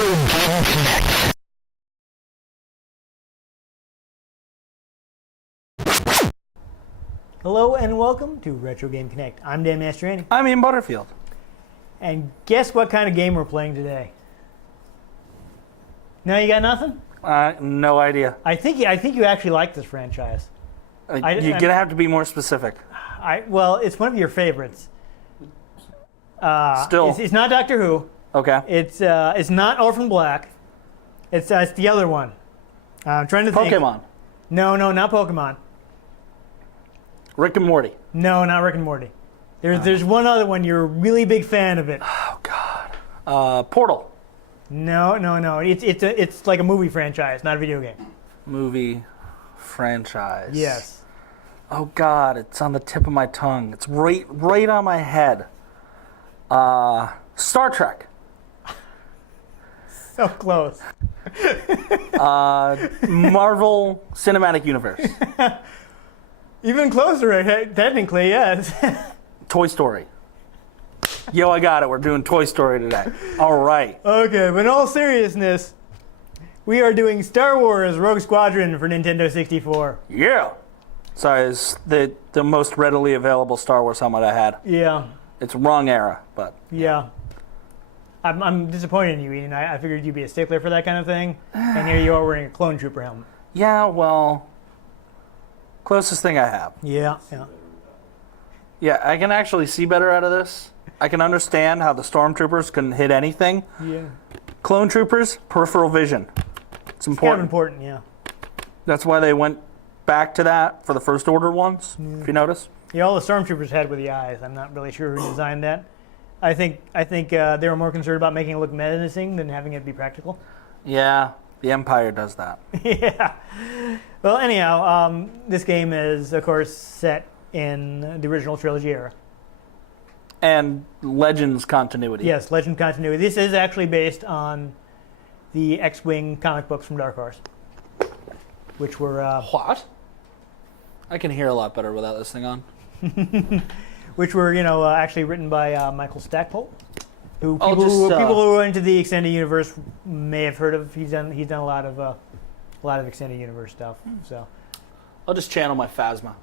Game Connect. Hello and welcome to Retro Game Connect. I'm Dan Mastriani. I'm in Butterfield. And guess what kind of game we're playing today? No, you got nothing? No idea. I think you actually like this franchise. You're gonna have to be more specific. Well, it's one of your favorites. Still, it's not Doctor Who. Okay. It's not Orphan Black. It's the other one. I'm trying to think. Pokemon. No, not Pokemon. Rick and Morty. No, not Rick and Morty. There's one other one. You're a really big fan of it. Oh God. Portal. No. It's like a movie franchise, not a video game. Movie franchise. Yes. Oh God, it's on the tip of my tongue. It's right on my head. Star Trek. So close. Marvel Cinematic Universe. Even closer, technically, yes. Toy Story. Yo, I got it. We're doing Toy Story today. All right. Okay, but in all seriousness, we are doing Star Wars Rogue Squadron for Nintendo 64. Yeah. Sorry, it's the most readily available Star Wars helmet I had. Yeah. It's wrong era, but... Yeah. I'm disappointed in you, Ian. I figured you'd be a stickler for that kind of thing, and here you are wearing a Clone Trooper helmet. Yeah, well... Closest thing I have. Yeah. Yeah, I can actually see better out of this. I can understand how the Stormtroopers can hit anything. Yeah. Clone Troopers, peripheral vision. It's important. Kind of important, yeah. That's why they went back to that for the First Order ones, if you notice. Yeah, all the Stormtroopers had were the eyes. I'm not really sure who designed that. I think they were more concerned about making it look menacing than having it be practical. Yeah, the Empire does that. Yeah. Well, anyhow, this game is, of course, set in the original trilogy era. And Legends continuity. Yes, Legend continuity. This is actually based on the X-Wing comic books from Dark Horse, which were... What? I can hear a lot better without this thing on. which were, actually written by Michael Stackpole, who Oh, people who are into the extended universe may have heard of. He's done a lot of extended universe stuff. So I'll just channel my Phasma.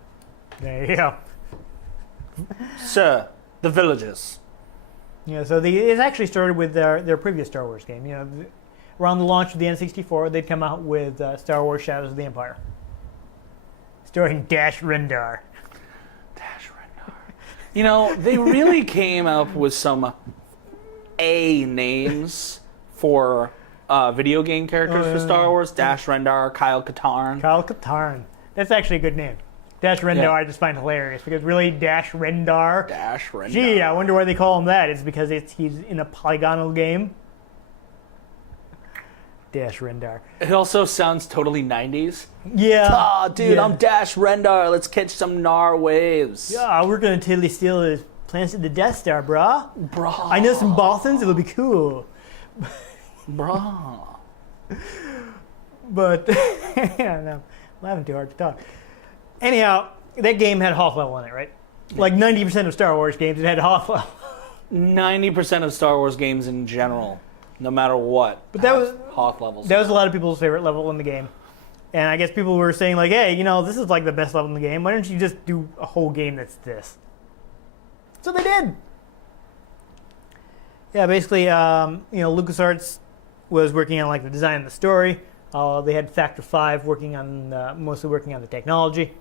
there you go. Sir, the villages. Yeah, so it actually started with their previous Star Wars game. Around the launch of the N64, they'd come out with Star Wars: Shadows of the Empire, starring Dash Rendar. They really came up with some A names for video game characters for Star Wars. Dash Rendar, Kyle Katarn. Kyle Katarn. That's actually a good name. Dash Rendar, Yeah. I just find hilarious because really Dash Rendar. Dash Rendar. Gee, I wonder why they call him that. It's because he's in a polygonal game. Dash Rendar. It also sounds totally 90s. Yeah. Ah, dude, yeah. I'm Dash Rendar. Let's catch some Nar waves. Yeah, we're gonna totally steal his plans to the Death Star, brah. Brah. I know some Bosons. It'll be cool. Brah. But yeah, no, I'm laughing too hard to talk. Anyhow, that game had Hoth level in it, right? Like 90% of Star Wars games, it had Hoth level. 90% of Star Wars games in general, no matter what, But that was Hoth levels. That was a lot of people's favorite level in the game. And I guess people were saying like, hey, this is like the best level in the game. Why don't you just do a whole game that's this? So they did. Yeah, basically, LucasArts was working on like the design of the story. They had Factor 5 mostly working on the technology.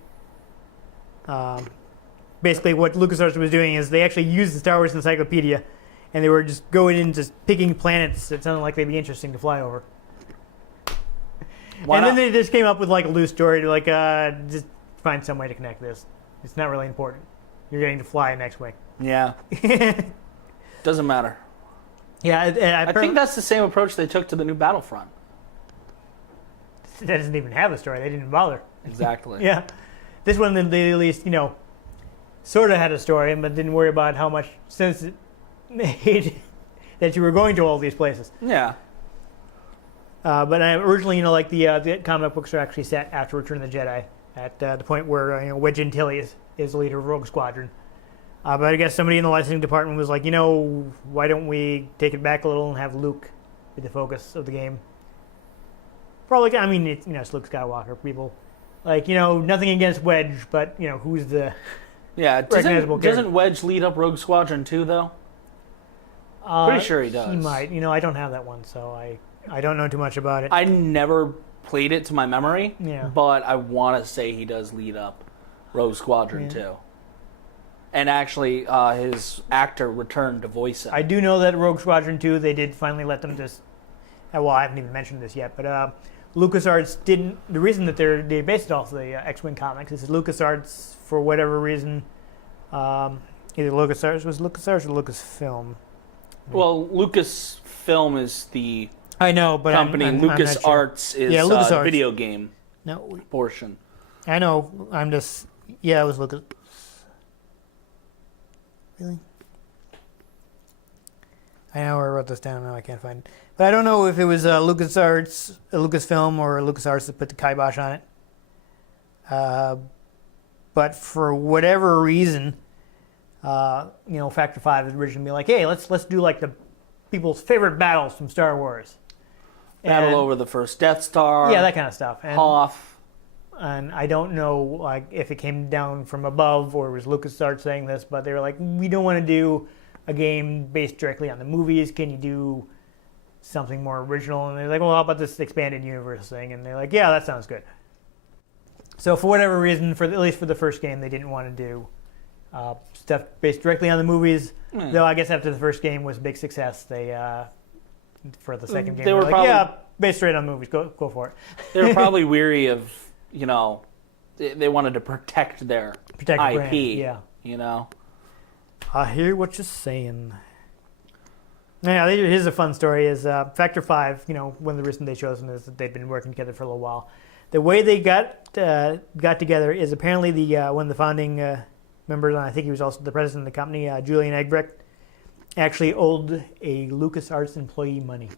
Basically, what LucasArts was doing is they actually used the Star Wars Encyclopedia, and they were just going in just picking planets that sounded like they'd be interesting to fly over. Why and not? then they just came up with like a loose story to like just find some way to connect this. It's not really important. You're getting to fly an X-Wing. Yeah. Doesn't matter. Yeah, I think that's the same approach they took to the new Battlefront. that doesn't even have a story. They didn't bother. Exactly. Yeah, this one they at least sort of had a story, but didn't worry about how much sense it made that you were going to all these places. Yeah. But originally, the comic books are actually set after Return of the Jedi, at the point where Wedge Antilles is the leader of Rogue Squadron. But I guess somebody in the licensing department was like, why don't we take it back a little and have Luke be the focus of the game. Probably, I mean, it's Luke Skywalker. People like nothing against Wedge, but who's the Yeah, recognizable character? doesn't Wedge lead up Rogue Squadron 2, though? Pretty sure he does. He might. I don't have that one, so I don't know too much about it. I never played it to my memory, Yeah. but I want to say he does lead up Rogue Squadron 2. And actually, his actor returned to voice it. I do know that Rogue Squadron 2, they did finally let them just. Well, I haven't even mentioned this yet, but LucasArts didn't. The reason that they based it off the X-Wing comics is that LucasArts, for whatever reason, either LucasArts or Lucasfilm. Well, Lucasfilm is the I know, but company. I'm not sure. LucasArts is LucasArts. video game No, portion. I know. I'm just. Yeah, it was Lucas. Really? I know I wrote this down. Now I can't find it. But I don't know if it was LucasArts, Lucasfilm, or LucasArts that put the kibosh on it. But for whatever reason, Factor 5 had originally been like, hey, let's do like the people's favorite battles from Star Wars. Battle over the first Death Star. Yeah, that kind of stuff. And, Hoth. And I don't know like if it came down from above or was LucasArts saying this, but they were like, we don't want to do a game based directly on the movies. Can you do something more original? And they're like, well, how about this expanded universe thing? And they're like, yeah, that sounds good. So for whatever reason, at least for the first game, they didn't want to do stuff based directly on the movies. Though I guess after the first game was a big success, they for the second game They were like, probably- yeah, based straight on movies. Go for it. They were probably weary of, they wanted to protect their Protect the IP. brand, yeah. I hear what you're saying. Yeah, here's a fun story. Is Factor 5, one of the reasons they chosen is that they've been working together for a little while. The way they got together is apparently one of the founding members, and I think he was also the president of the company, Julian Egbrecht, actually owed a LucasArts employee money.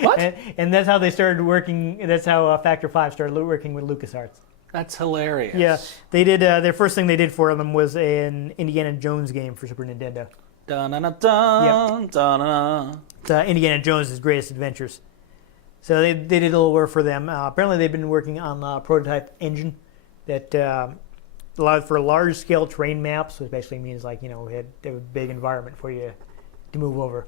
What? And that's how they started working. That's how Factor 5 started working with LucasArts. That's hilarious. Yeah, they did. Their first thing they did for them was an Indiana Jones game for Super Nintendo. Dun-dun-dun-dun, dun-dun-dun. Indiana Jones' Greatest Adventures. So they did a little work for them. Apparently, they've been working on a prototype engine that allowed for large-scale terrain maps, which basically means like it had a big environment for you to move over.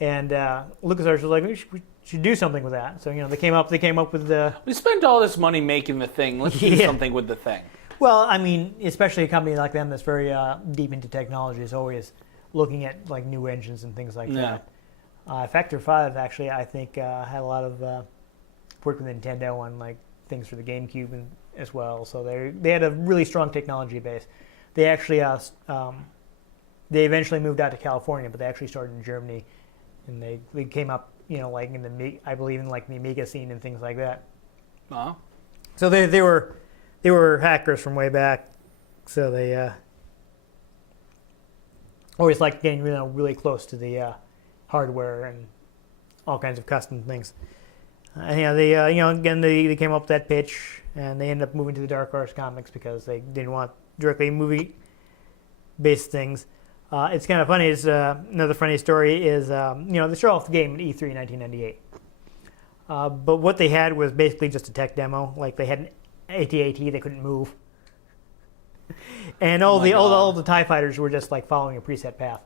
And LucasArts was like, we should do something with that. So they came up with the. We spent all this money making the thing. Let's do something with the thing. Well, I mean, especially a company like them that's very deep into technology is always looking at like new engines and things like that. Factor 5 actually, I think, had a lot of work with Nintendo on like things for the GameCube as well. So they had a really strong technology base. They actually they eventually moved out to California, but they actually started in Germany, and they came up like in I believe in like the Amiga scene and things like that. Oh. So they were hackers from way back. So they always liked getting really close to the hardware and all kinds of custom things. They again they came up with that pitch, and they ended up moving to the Dark Horse Comics because they didn't want directly movie-based things. It's kind of funny. Is another funny story is they show off the game at E3 1998. But what they had was basically just a tech demo. Like they had an AT-AT, they couldn't move, and all the TIE fighters were just like following a preset path.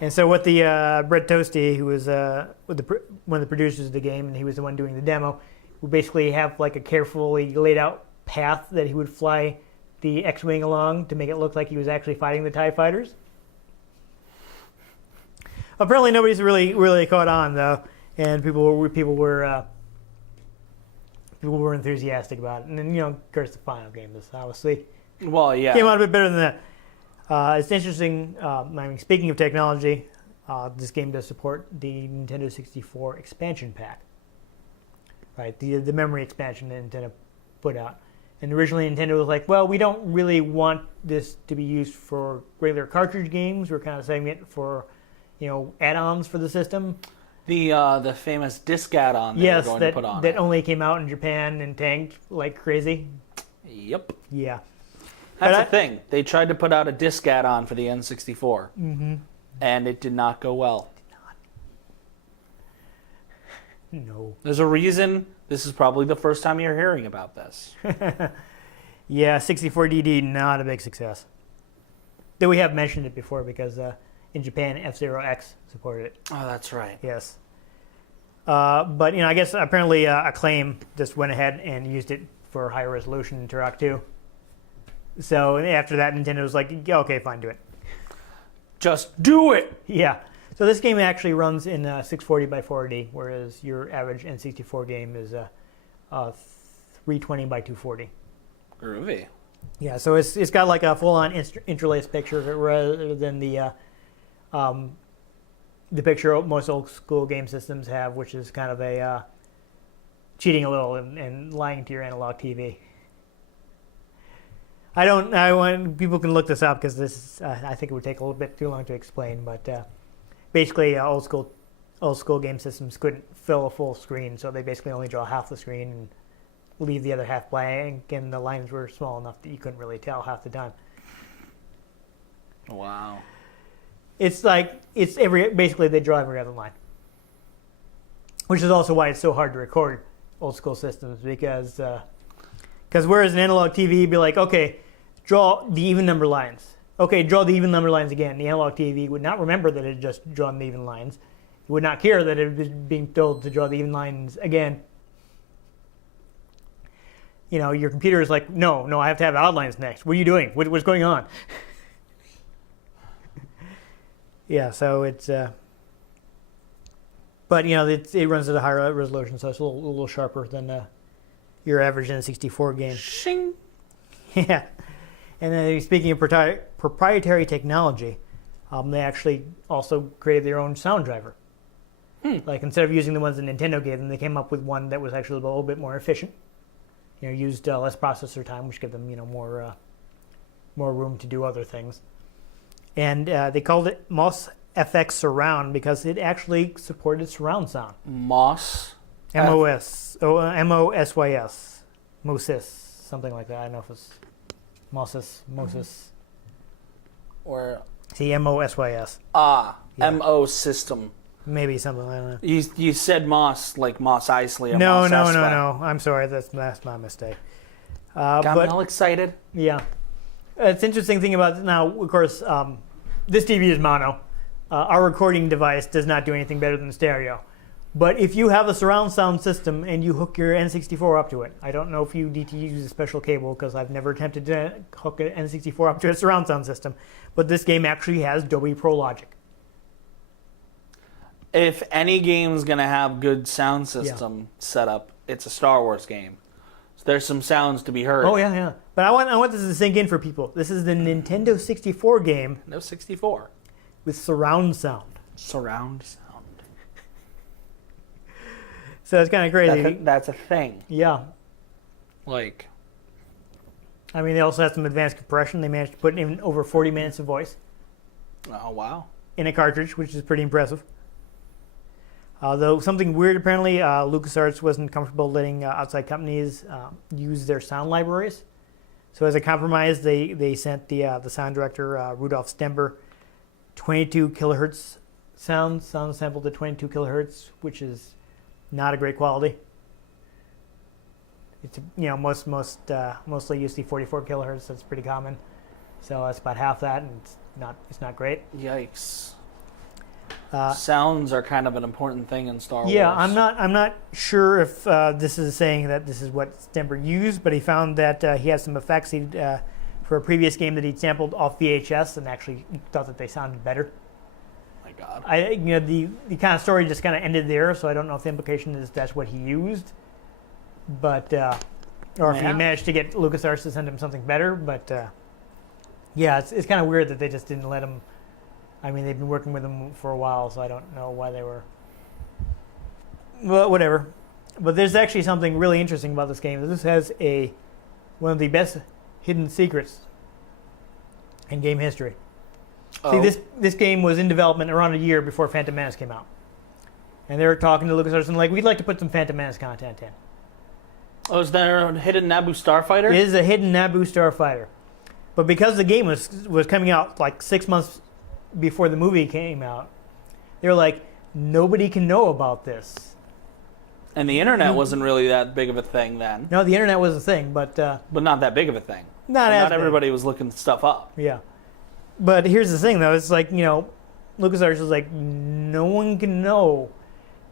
And so what the Brett Toasty, who was one of the producers of the game, and he was the one doing the demo, would basically have like a carefully laid out path that he would fly the X-wing along to make it look like he was actually fighting the TIE fighters. Apparently, nobody's really caught on though, and people were enthusiastic about it. And then of course, the final game is obviously came out a bit better than that. It's interesting. Speaking of technology, this game does support the Nintendo 64 expansion pack, right? The memory expansion that Nintendo put out. And originally Nintendo was like, well, we don't really want this to be used for regular cartridge games. We're kind of saving it for, add-ons for the system. The famous disc add-on they were going to put on. That only came out in Japan and tanked like crazy. Yep. Yeah. That's the thing. They tried to put out a disc add-on for the N64, and it did not go well. No. There's a reason this is probably the first time you're hearing about this. Yeah, 64DD, not a big success. Though we have mentioned it before because in Japan, F-Zero X supported it. Oh, that's right. Yes. But, I guess apparently Acclaim just went ahead and used it for higher resolution in Turok 2. So after that, Nintendo was like, yeah, okay, fine, do it. Just do it! Yeah. So this game actually runs in 640 by 480, whereas your average N64 game is 320 by 240. Groovy. Yeah, so it's got like a full-on interlaced picture rather than the picture most old school game systems have, which is kind of a cheating a little and lying to your analog TV. I want people can look this up because this I think it would take a little bit too long to explain, but basically old school game systems couldn't fill a full screen, so they basically only draw half the screen and leave the other half blank, and the lines were small enough that you couldn't really tell half the time. Wow. It's basically they draw every other line, which is also why it's so hard to record old school systems because whereas an analog TV would be like, okay, draw the even number lines. Okay, draw the even number lines again. The analog TV would not remember that it had just drawn the even lines. It would not care that it was being told to draw the even lines again. Your computer is like, no, I have to have odd lines next. What are you doing? What's going on? Yeah, so it's, but it runs at a higher resolution, so it's a little sharper than your average N64 game. Shing. Yeah, and then speaking of proprietary technology, they actually also created their own sound driver. Like instead of using the ones that Nintendo gave them, they came up with one that was actually a little bit more efficient. Used less processor time, which gave them more room to do other things. And they called it MOS FX Surround because it actually supported surround sound. MOS? MOSYS. MOSYS, something like that. I don't know if it's MOSYS. Or See, MOSYS. yeah. MO system. Maybe something like that. You said Moss like Moss Eisley. Or No. Moss I'm sorry. That's my mistake. Got me all excited. Yeah. It's interesting thing about now, of course, this TV is mono. Our recording device does not do anything better than stereo. But if you have a surround sound system and you hook your N64 up to it, I don't know if you need to use a special cable because I've never attempted to hook an N64 up to a surround sound system. But this game actually has Dolby Pro Logic. If any game's gonna have good sound system setup, it's a Star Wars game. So there's some sounds to be heard. Oh yeah. But I want this to sink in for people. This is the Nintendo 64 game. No 64. With surround sound. Surround sound. So it's kind of crazy. That's a thing. Yeah. Like. I mean, they also have some advanced compression. They managed to put in over 40 minutes of voice. Oh wow. In a cartridge, which is pretty impressive. Though something weird, apparently, LucasArts wasn't comfortable letting outside companies use their sound libraries. So as a compromise, they sent the sound director, Rudolf Stember, 22 kilohertz sound sampled at 22 kilohertz, which is not a great quality. It's mostly you see 44 kilohertz. That's pretty common. So that's about half that, and it's not great. Yikes. Sounds are kind of an important thing in Star Wars. Yeah, I'm not sure if this is saying that this is what Stember used, but he found that he had some effects for a previous game that he'd sampled off VHS and actually thought that they sounded better. My God. The kind of story just kind of ended there, so I don't know if the implication is that's what he used, but or if he managed to get LucasArts to send him something better. But yeah, it's kind of weird that they just didn't let him. I mean, they've been working with him for a while, so I don't know why they were. Well, whatever. But there's actually something really interesting about this game. This has one of the best hidden secrets in game history. Oh. See, this game was in development around a year before Phantom Menace came out. And they were talking to LucasArts and like, we'd like to put some Phantom Menace content in. Oh, is there a hidden Naboo starfighter? It is a hidden Naboo starfighter. But because the game was coming out like 6 months before the movie came out, they were like, nobody can know about this. And the internet wasn't really that big of a thing then. No, the internet was a thing, but Not that big of a thing. not as Not big. everybody was looking stuff up. Yeah. But here's the thing, though. It's like, LucasArts is like, no one can know.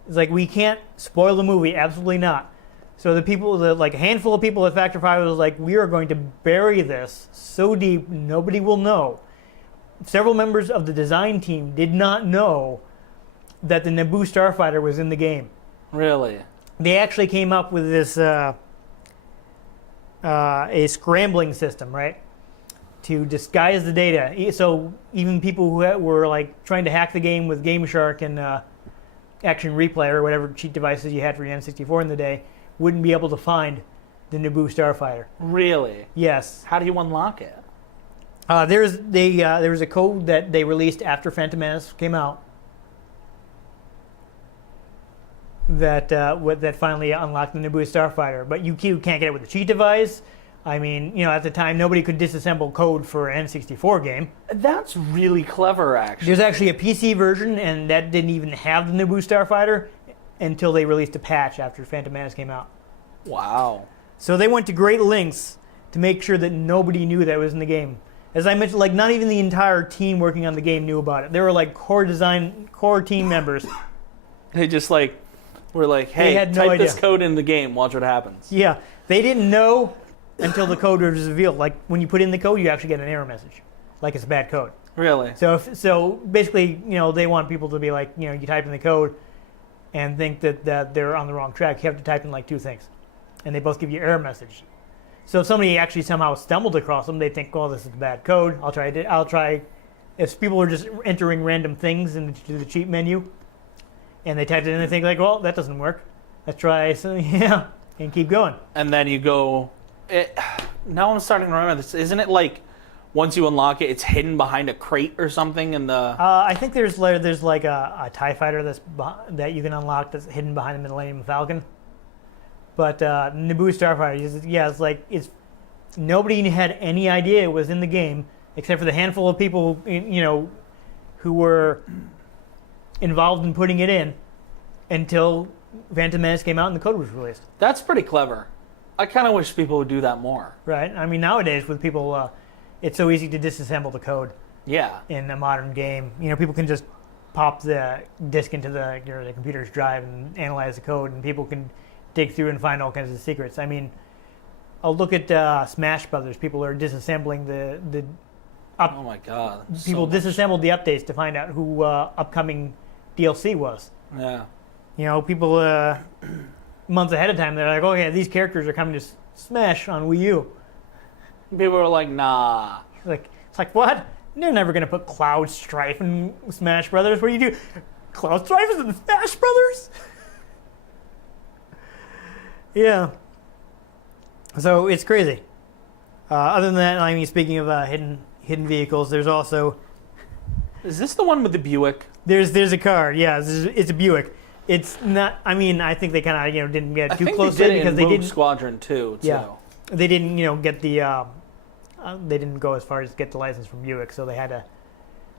It's like, we can't spoil the movie. Absolutely not. So a handful of people at Factor 5 was like, we are going to bury this so deep, nobody will know. Several members of the design team did not know that the Naboo starfighter was in the game. Really? They actually came up with this a scrambling system, right, to disguise the data. So even people who were like trying to hack the game with Game Shark and Action Replay or whatever cheat devices you had for your N64 in the day wouldn't be able to find the Naboo starfighter. Really? Yes. How do you unlock it? There was a code that they released after Phantom Menace came out that finally unlocked the Naboo starfighter. But you can't get it with a cheat device. I mean, at the time, nobody could disassemble code for an N64 game. That's really clever, actually. There's actually a PC version, and that didn't even have the Naboo starfighter until they released a patch after Phantom Menace came out. Wow. So they went to great lengths to make sure that nobody knew that it was in the game. As I mentioned, like not even the entire team working on the game knew about it. There were like core team members. They just were like, hey, had no type this idea. code in the game, watch what happens. Yeah, they didn't know until the code was revealed. Like when you put in the code, you actually get an error message, like it's a bad code. Really? So basically, they want people to be like, you type in the code and think that they're on the wrong track. You have to type in like two things, and they both give you error message. So if somebody actually somehow stumbled across them, they think, oh, this is bad code. I'll try. If people are just entering random things into the cheat menu, and they typed it in, they think like, well, that doesn't work. Let's try something, and keep going. And then you go. Now I'm starting to remember this. Isn't it like once you unlock it, it's hidden behind a crate or something in the? I think there's like a TIE fighter that you can unlock that's hidden behind the Millennium Falcon. But Naboo starfighter, it's nobody had any idea it was in the game except for the handful of people who were involved in putting it in until Phantom Menace came out and the code was released. That's pretty clever. I kind of wish people would do that more. Right. I mean, nowadays with people, it's so easy to disassemble the code. Yeah. In a modern game, people can just pop the disk into the computer's drive and analyze the code, and people can dig through and find all kinds of secrets. I mean, I'll look at Smash Brothers. People are disassembling the Oh my god. people disassembled the updates to find out who upcoming DLC was. Yeah. People months ahead of time, they're like, oh yeah, these characters are coming to Smash on Wii U. People are like, nah. It's like what? They're never gonna put Cloud Strife in Smash Brothers. What do you do? Cloud Strife is in Smash Brothers? Yeah. So it's crazy. Other than that, I mean, speaking of hidden vehicles, there's also Is this the one with the Buick? there's a car. Yeah, it's a Buick. It's not. I mean, I think they kind of didn't get too close to it because they didn't. Squadron too. Yeah, they didn't get the. They didn't go as far as get the license from Buick, so they had to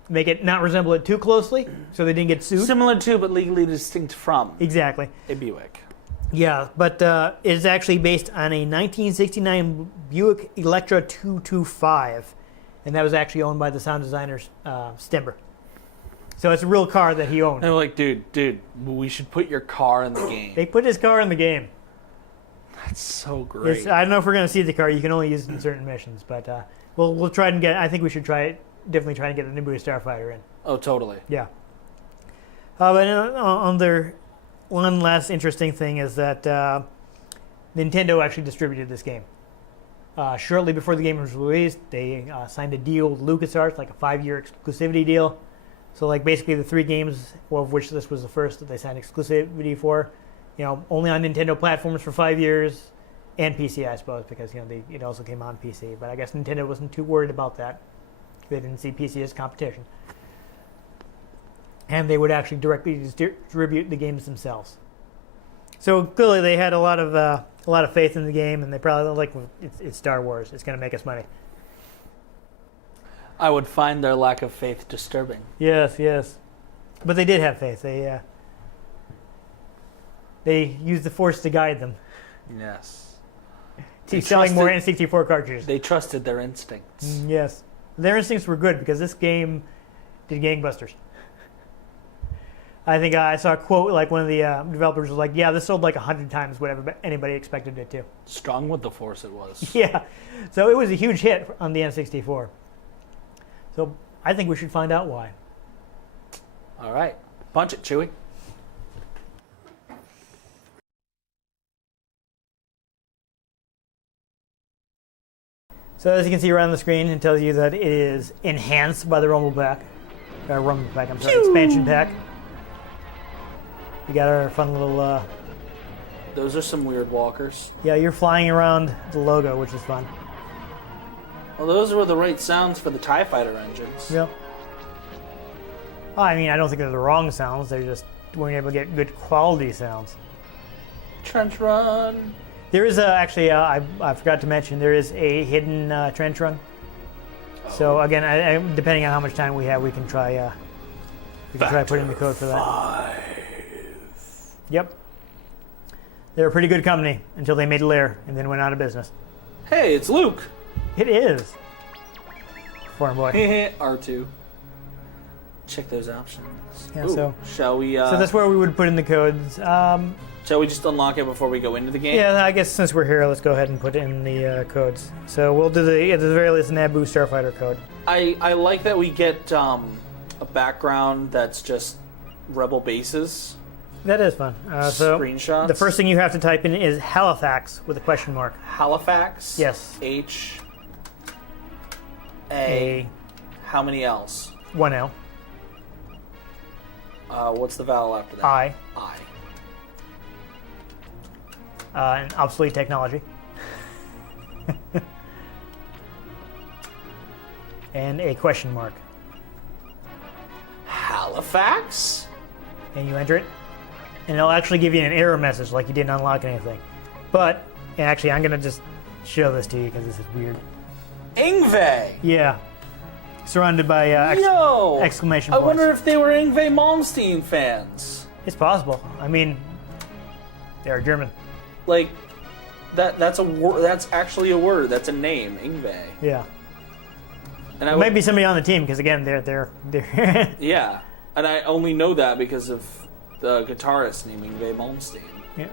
make it not resemble it too closely, so they didn't get sued. Similar to, but legally distinct from. Exactly. A Buick. Yeah, but it's actually based on a 1969 Buick Electra 225, and that was actually owned by the sound designer Stember. So it's a real car that he owned. They're like, dude, we should put your car in the game. They put his car in the game. That's so great. I don't know if we're going to see the car. You can only use it in certain missions, but we'll try and get. I think we should definitely try and get the Naboo starfighter in. Oh, totally. Yeah. But on their one last interesting thing is that Nintendo actually distributed this game. Shortly before the game was released, they signed a deal with LucasArts, like a 5-year exclusivity deal. So basically the 3 games, of which this was the first that they signed exclusivity for, only on Nintendo platforms for 5 years, and PC, I suppose, because it also came on PC. But I guess Nintendo wasn't too worried about that. They didn't see PC as competition. And they would actually directly distribute the games themselves. So clearly they had a lot of faith in the game, and they probably it's Star Wars. It's going to make us money. I would find their lack of faith disturbing. Yes. But they did have faith. They They use the Force to guide them. Yes. To selling more N64 cartridges. They trusted their instincts. Yes. Their instincts were good because this game did gangbusters. I think I saw a quote like one of the developers was like, yeah, this sold like 100 times whatever anybody expected it to. Strong with the Force it was. Yeah. So it was a huge hit on the N64. So I think we should find out why. All right. Punch it, Chewie. So as you can see around the screen, it tells you that it is enhanced by the Rumble Pack. Expansion pack. We got our fun little... Those are some weird walkers. Yeah, you're flying around the logo, which is fun. Well, those were the right sounds for the TIE Fighter engines. Yep. Well, I mean, I don't think they're the wrong sounds. They're just weren't able to get good quality sounds. Trench run. There is actually, I forgot to mention, there is a hidden trench run. Oh. So again, depending on how much time we have, we can try putting the code for that. 5. Yep. They're a pretty good company until they made Lair and then went out of business. Hey, it's Luke. It is. Farm boy. R2. Check those options. Yeah, Ooh, so shall we? So that's where we would put in the codes. Shall we just unlock it before we go into the game? Yeah, I guess since we're here, let's go ahead and put in the codes. So we'll do at the very least, Naboo Starfighter code. I like that we get a background that's just Rebel bases. That is fun. So screenshots. The first thing you have to type in is Halifax with a question mark. Halifax? Yes. H. A. How many L's? 1 L. What's the vowel after that? I. I. An obsolete technology. And a question mark. Halifax? And you enter it. And it'll actually give you an error message like you didn't unlock anything. But, actually, I'm going to just show this to you because this is weird. Ingve! Yeah. Surrounded by exclamation points. I wonder if they were Ingve Malmsteen fans. It's possible. I mean, they're German. Like, that's a word. That's actually a word. That's a name, Ingve. Yeah. And it might be somebody on the team because again, they're yeah, and I only know that because of the guitarist named Ingve Malmsteen. Yeah.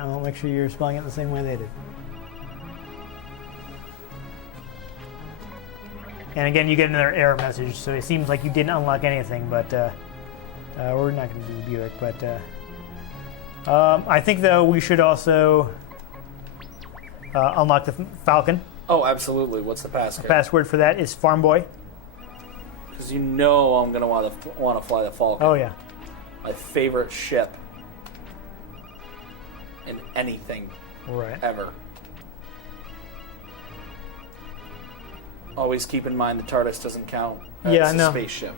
I'll make sure you're spelling it the same way they did. And again, you get another error message, so it seems like you didn't unlock anything, but we're not going to do the Buick. But I think, though, we should also unlock the Falcon. Oh, absolutely. What's the passcode? The password for that is Farmboy. Because you know I'm going to want to fly the Falcon. Oh, yeah. My favorite ship in anything ever. Always keep in mind the TARDIS doesn't count as a spaceship.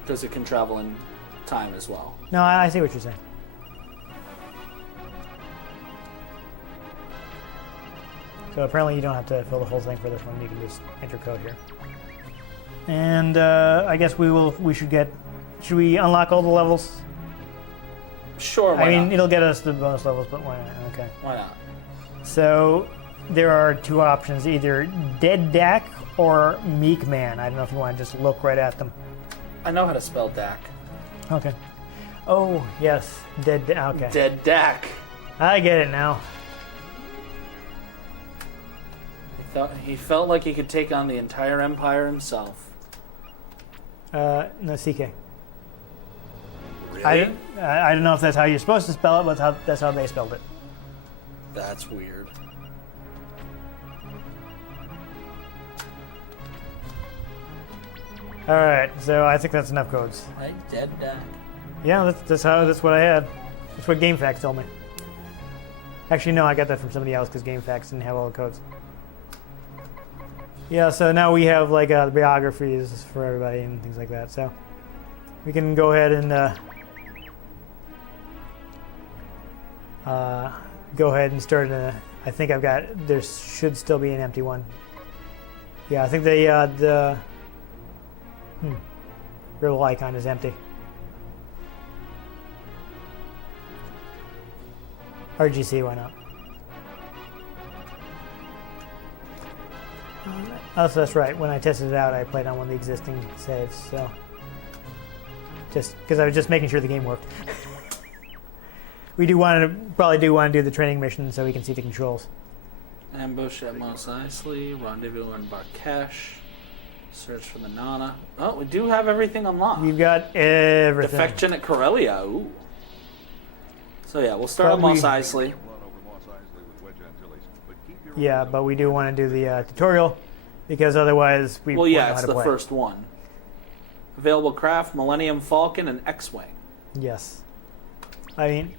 Because it can travel in time as well. No, I see what you're saying. So apparently you don't have to fill the whole thing for this one. You can just enter code here. And I guess should we unlock all the levels? Sure, why not? I mean, not? it'll get us the bonus levels, but why not? Okay. Why not? So there are two options, either Dead Dak or Meek Man. I don't know if you want to just look right at them. I know how to spell Dak. Okay. Oh, yes. Dead Dak. Okay. Dead Dak. I get it now. He felt like he could take on the entire Empire himself. No, CK. Really? I don't know if that's how you're supposed to spell it, but that's how they spelled it. That's weird. All right, so I think that's enough codes. Right, Dead Dak. Yeah, that's what I had. That's what GameFAQs told me. Actually, no, I got that from somebody else because GameFAQs didn't have all the codes. Yeah, so now we have like the biographies for everybody and things like that. So we can go ahead and start. I think there should still be an empty one. Yeah, I think Rebel icon is empty. RGC, why not? Oh, so that's right. When I tested it out, I played on one of the existing saves, so just because I was just making sure the game worked. We probably do want to do the training mission so we can see the controls. Ambush at Mos Eisley, rendezvous in Barkesh, search for the Nana. Oh, we do have everything unlocked. We've got everything. Defection at Corellia. Ooh. So yeah, we'll start at Mos Eisley. Yeah, but we do want to do the tutorial because otherwise we Well, won't yeah, know it's how to the play. first one. Available craft: Millennium Falcon and X-wing. Yes. I mean,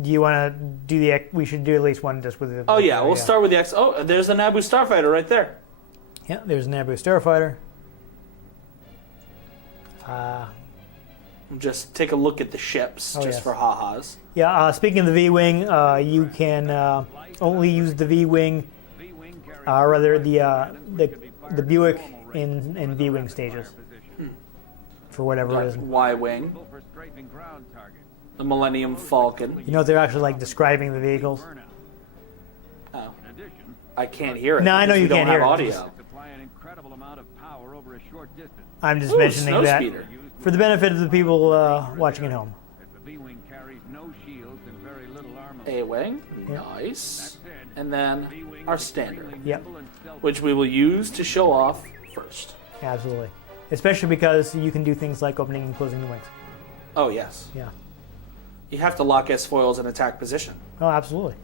do you want to do the? We should do at least one just with the. Oh yeah, we'll start with the X. Oh, there's the Naboo Starfighter right there. Yeah, there's Naboo Starfighter. Just take a look at the ships, just yes. for ha-has. Yeah. Speaking of the V-wing, you can only use the V-wing, rather the Buick in V-wing stages. For whatever reason. Y-wing. The Millennium Falcon. You know, they're actually like describing the vehicles. Oh. I can't hear it. No, I know because you we can't don't hear have it. audio. I'm just Ooh, mentioning that snowspeeder. for the benefit of the people watching at home. A-wing. Yeah. Nice. And then our standard, Yep, which we will use to show off first. absolutely. Especially because you can do things like opening and closing the wings. Oh, yes. Yeah. You have to lock S-foils in attack position. Oh, absolutely.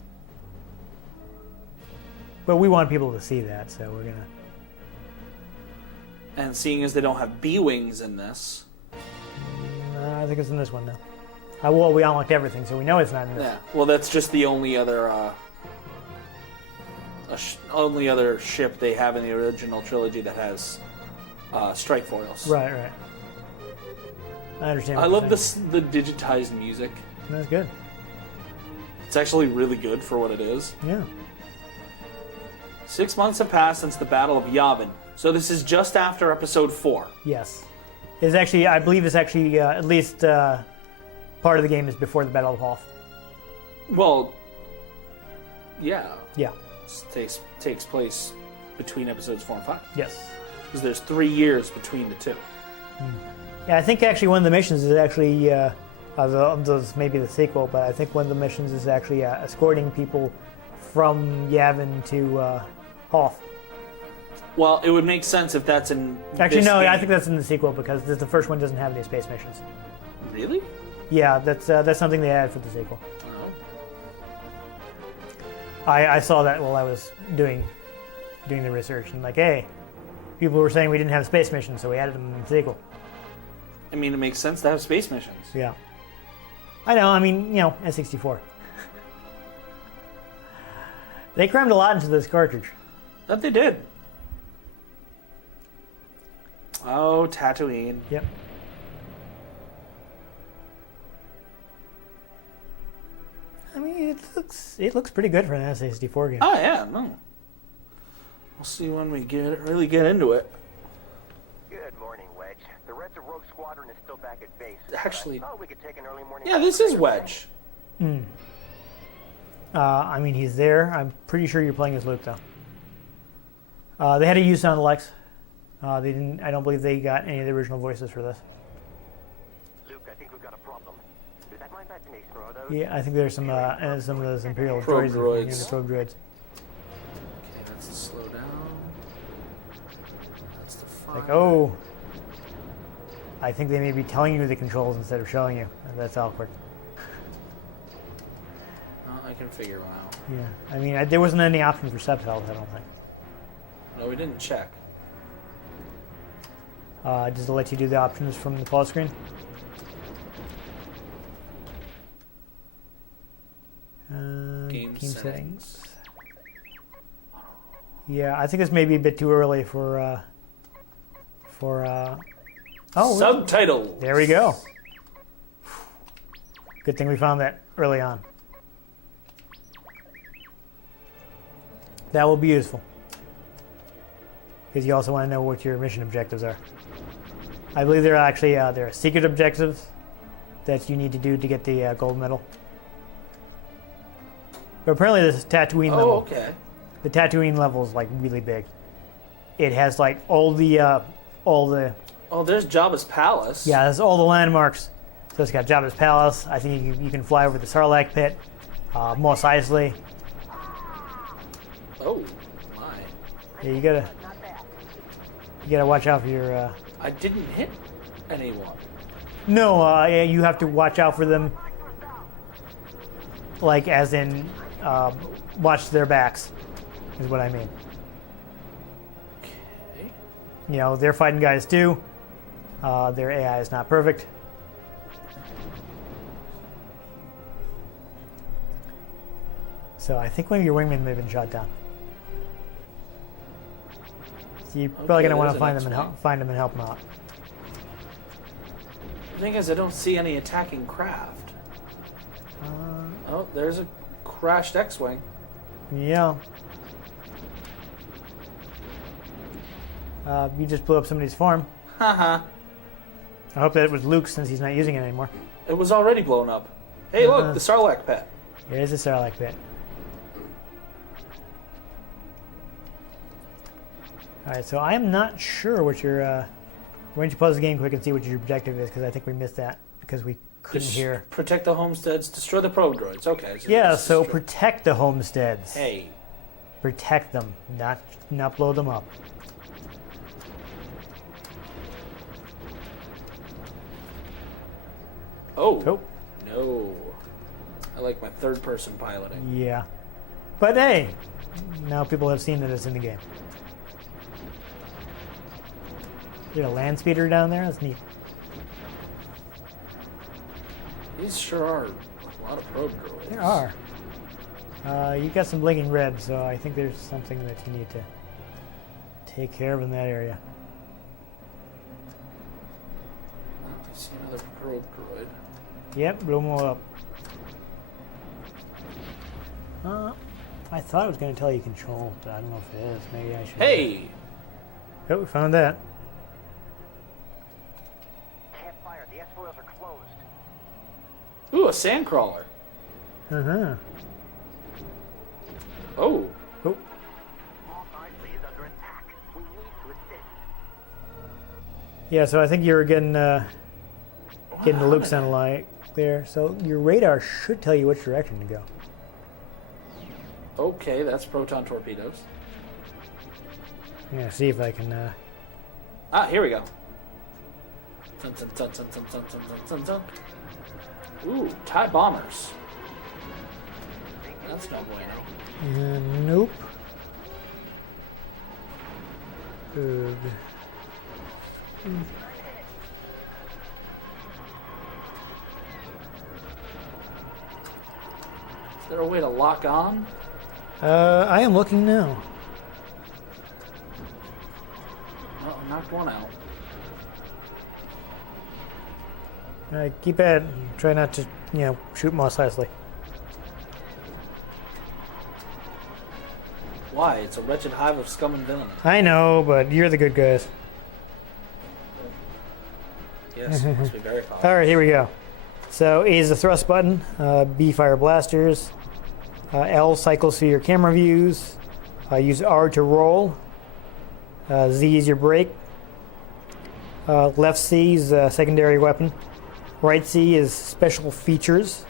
But we want people to see that, so we're gonna. And seeing as they don't have B-wings in this, I think it's in this one now. Well, we unlocked everything, so we know it's not in this. yeah. Well, that's just the only other only other ship they have in the original trilogy that has strike foils. Right, right. I understand. I what love you're this the digitized music. saying. That's good. It's actually really good for what it is. Yeah. 6 months have passed since the Battle of Yavin, so this is just after Episode 4. Yes. It's actually, I believe, it's actually at least part of the game is before the Battle of Hoth. Well, yeah, Yeah. it takes place between Episodes 4 and 5. Yes. Because there's 3 years between the two. Yeah, I think actually one of the missions is actually, those maybe the sequel, but I think one of the missions is actually escorting people from Yavin to Hoth. Well, it would make sense if that's in Actually, this no, game. I think that's in the sequel because the first one doesn't have any space missions. Really? Yeah, that's something they added for the sequel. Oh. I saw that while I was doing the research, and like, hey, people were saying we didn't have space missions, so we added them in the sequel. I mean, it makes sense to have space missions. Yeah. I know, I mean, you know, N64. They crammed a lot into this cartridge. That they did. Oh, Tatooine. Yep. I mean, it looks pretty good for an N64 game. Oh, yeah, no. We'll see when we really get into it. Good morning, Wedge. The rest of Rogue Squadron is still back at base. Actually, Oh, we could take an early morning. yeah, this is Wedge. I mean, he's there. I'm pretty sure you're playing as Luke, though. They had to use sound effects. They didn't. I don't believe they got any of the original voices for this. Luke, I think we've got a problem. Is that my imagination or are those? Yeah, I think there's some of those Imperial Probe droids. droids. Probe droids. Okay, that's the slow down. That's the fire. Like, oh, I think they may be telling you the controls instead of showing you. That's awkward. Oh, I can figure them out. Yeah, I mean, there wasn't any option for subtitles, I don't think. No, we didn't check. Does it let you do the options from the pause screen? Game settings. Yeah, I think this may be a bit too early for. Oh, Subtitles. there we go. Good thing we found that early on. That will be useful. Because you also want to know what your mission objectives are. I believe there are secret objectives that you need to do to get the gold medal. But apparently this Tatooine level. Oh, okay. The Tatooine level is like really big. It has like all the. Oh, there's Jabba's palace. Yeah, there's all the landmarks. So it's got Jabba's palace. I think you can fly over the Sarlacc pit. Mos Eisley. Oh my! Yeah, you gotta watch out for your. I didn't hit anyone. No, yeah, you have to watch out for them. Like as in, watch their backs, is what I mean. Okay. You know, they're fighting guys too. Their AI is not perfect. So I think one of your wingmen may have been shot down. So you're probably gonna want to find them and help them out. The thing is, I don't see any attacking craft. Oh, there's a crashed X-wing. Yeah. You just blew up somebody's farm. Haha. I hope that it was Luke since he's not using it anymore. It was already blown up. Hey, look, the Sarlacc pit. Here's the Sarlacc pit. Alright, so I am not sure what your... why don't you pause the game quick and see what your objective is, because I think we missed that, because we couldn't hear. Protect the homesteads, destroy the probe droids. Okay. So Yeah, so protect the homesteads. Hey. Protect them, not blow them up. Oh. No. I like my third-person piloting. Yeah. But hey, now people have seen that it's in the game. There's a land speeder down there? That's neat. These sure are a lot of probe droids. There are. You got some blinking red, so I think there's something that you need to take care of in that area. Oh, I see another probe droid. Yep, blew them all up. I thought it was going to tell you control, but I don't know if it is. Maybe I should. Hey! Oh, we found that. Can't fire. The S-foils are closed. Ooh, a sandcrawler. Uh-huh. Oh. Oh. Mos Eisley is under attack. We need to assist. Yeah, so I think you were getting the Luke satellite there. So your radar should tell you which direction to go. Okay, that's proton torpedoes. Yeah, see if I can. Ah, here we go. Dun, dun, dun, dun, dun, dun, dun, dun, dun. Ooh, TIE bombers. That's no bueno. Nope. Good. Is there a way to lock on? I am looking now. Oh, I knocked one out. Keep at it. Try not to, shoot Mos Eisley. Why? It's a wretched hive of scum and villainy. I know, but you're the good guys. Yes, it must be very powerful. All right, here we go. So A is the thrust button. B, fire blasters. L cycles through your camera views. Use R to roll. Z is your brake. Left C is a secondary weapon. Right C is special features.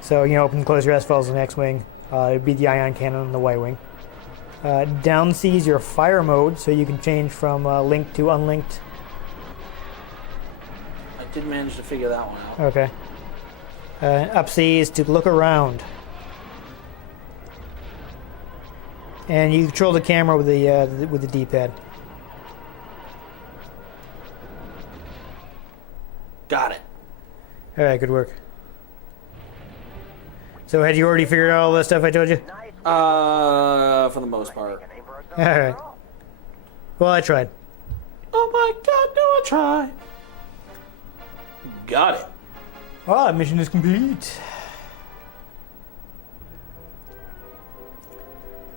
So, open and close your S-fells in the X-wing. It'd be the ion cannon and the Y-wing. Down C is your fire mode, so you can change from linked to unlinked. I did manage to figure that one out. Okay. Up C is to look around. And you control the camera with the D-pad. Got it. All right, good work. So had you already figured out all the stuff I told you? For the most part. All right. Well, I tried. Oh my god, do I try? Got it. Ah, mission is complete.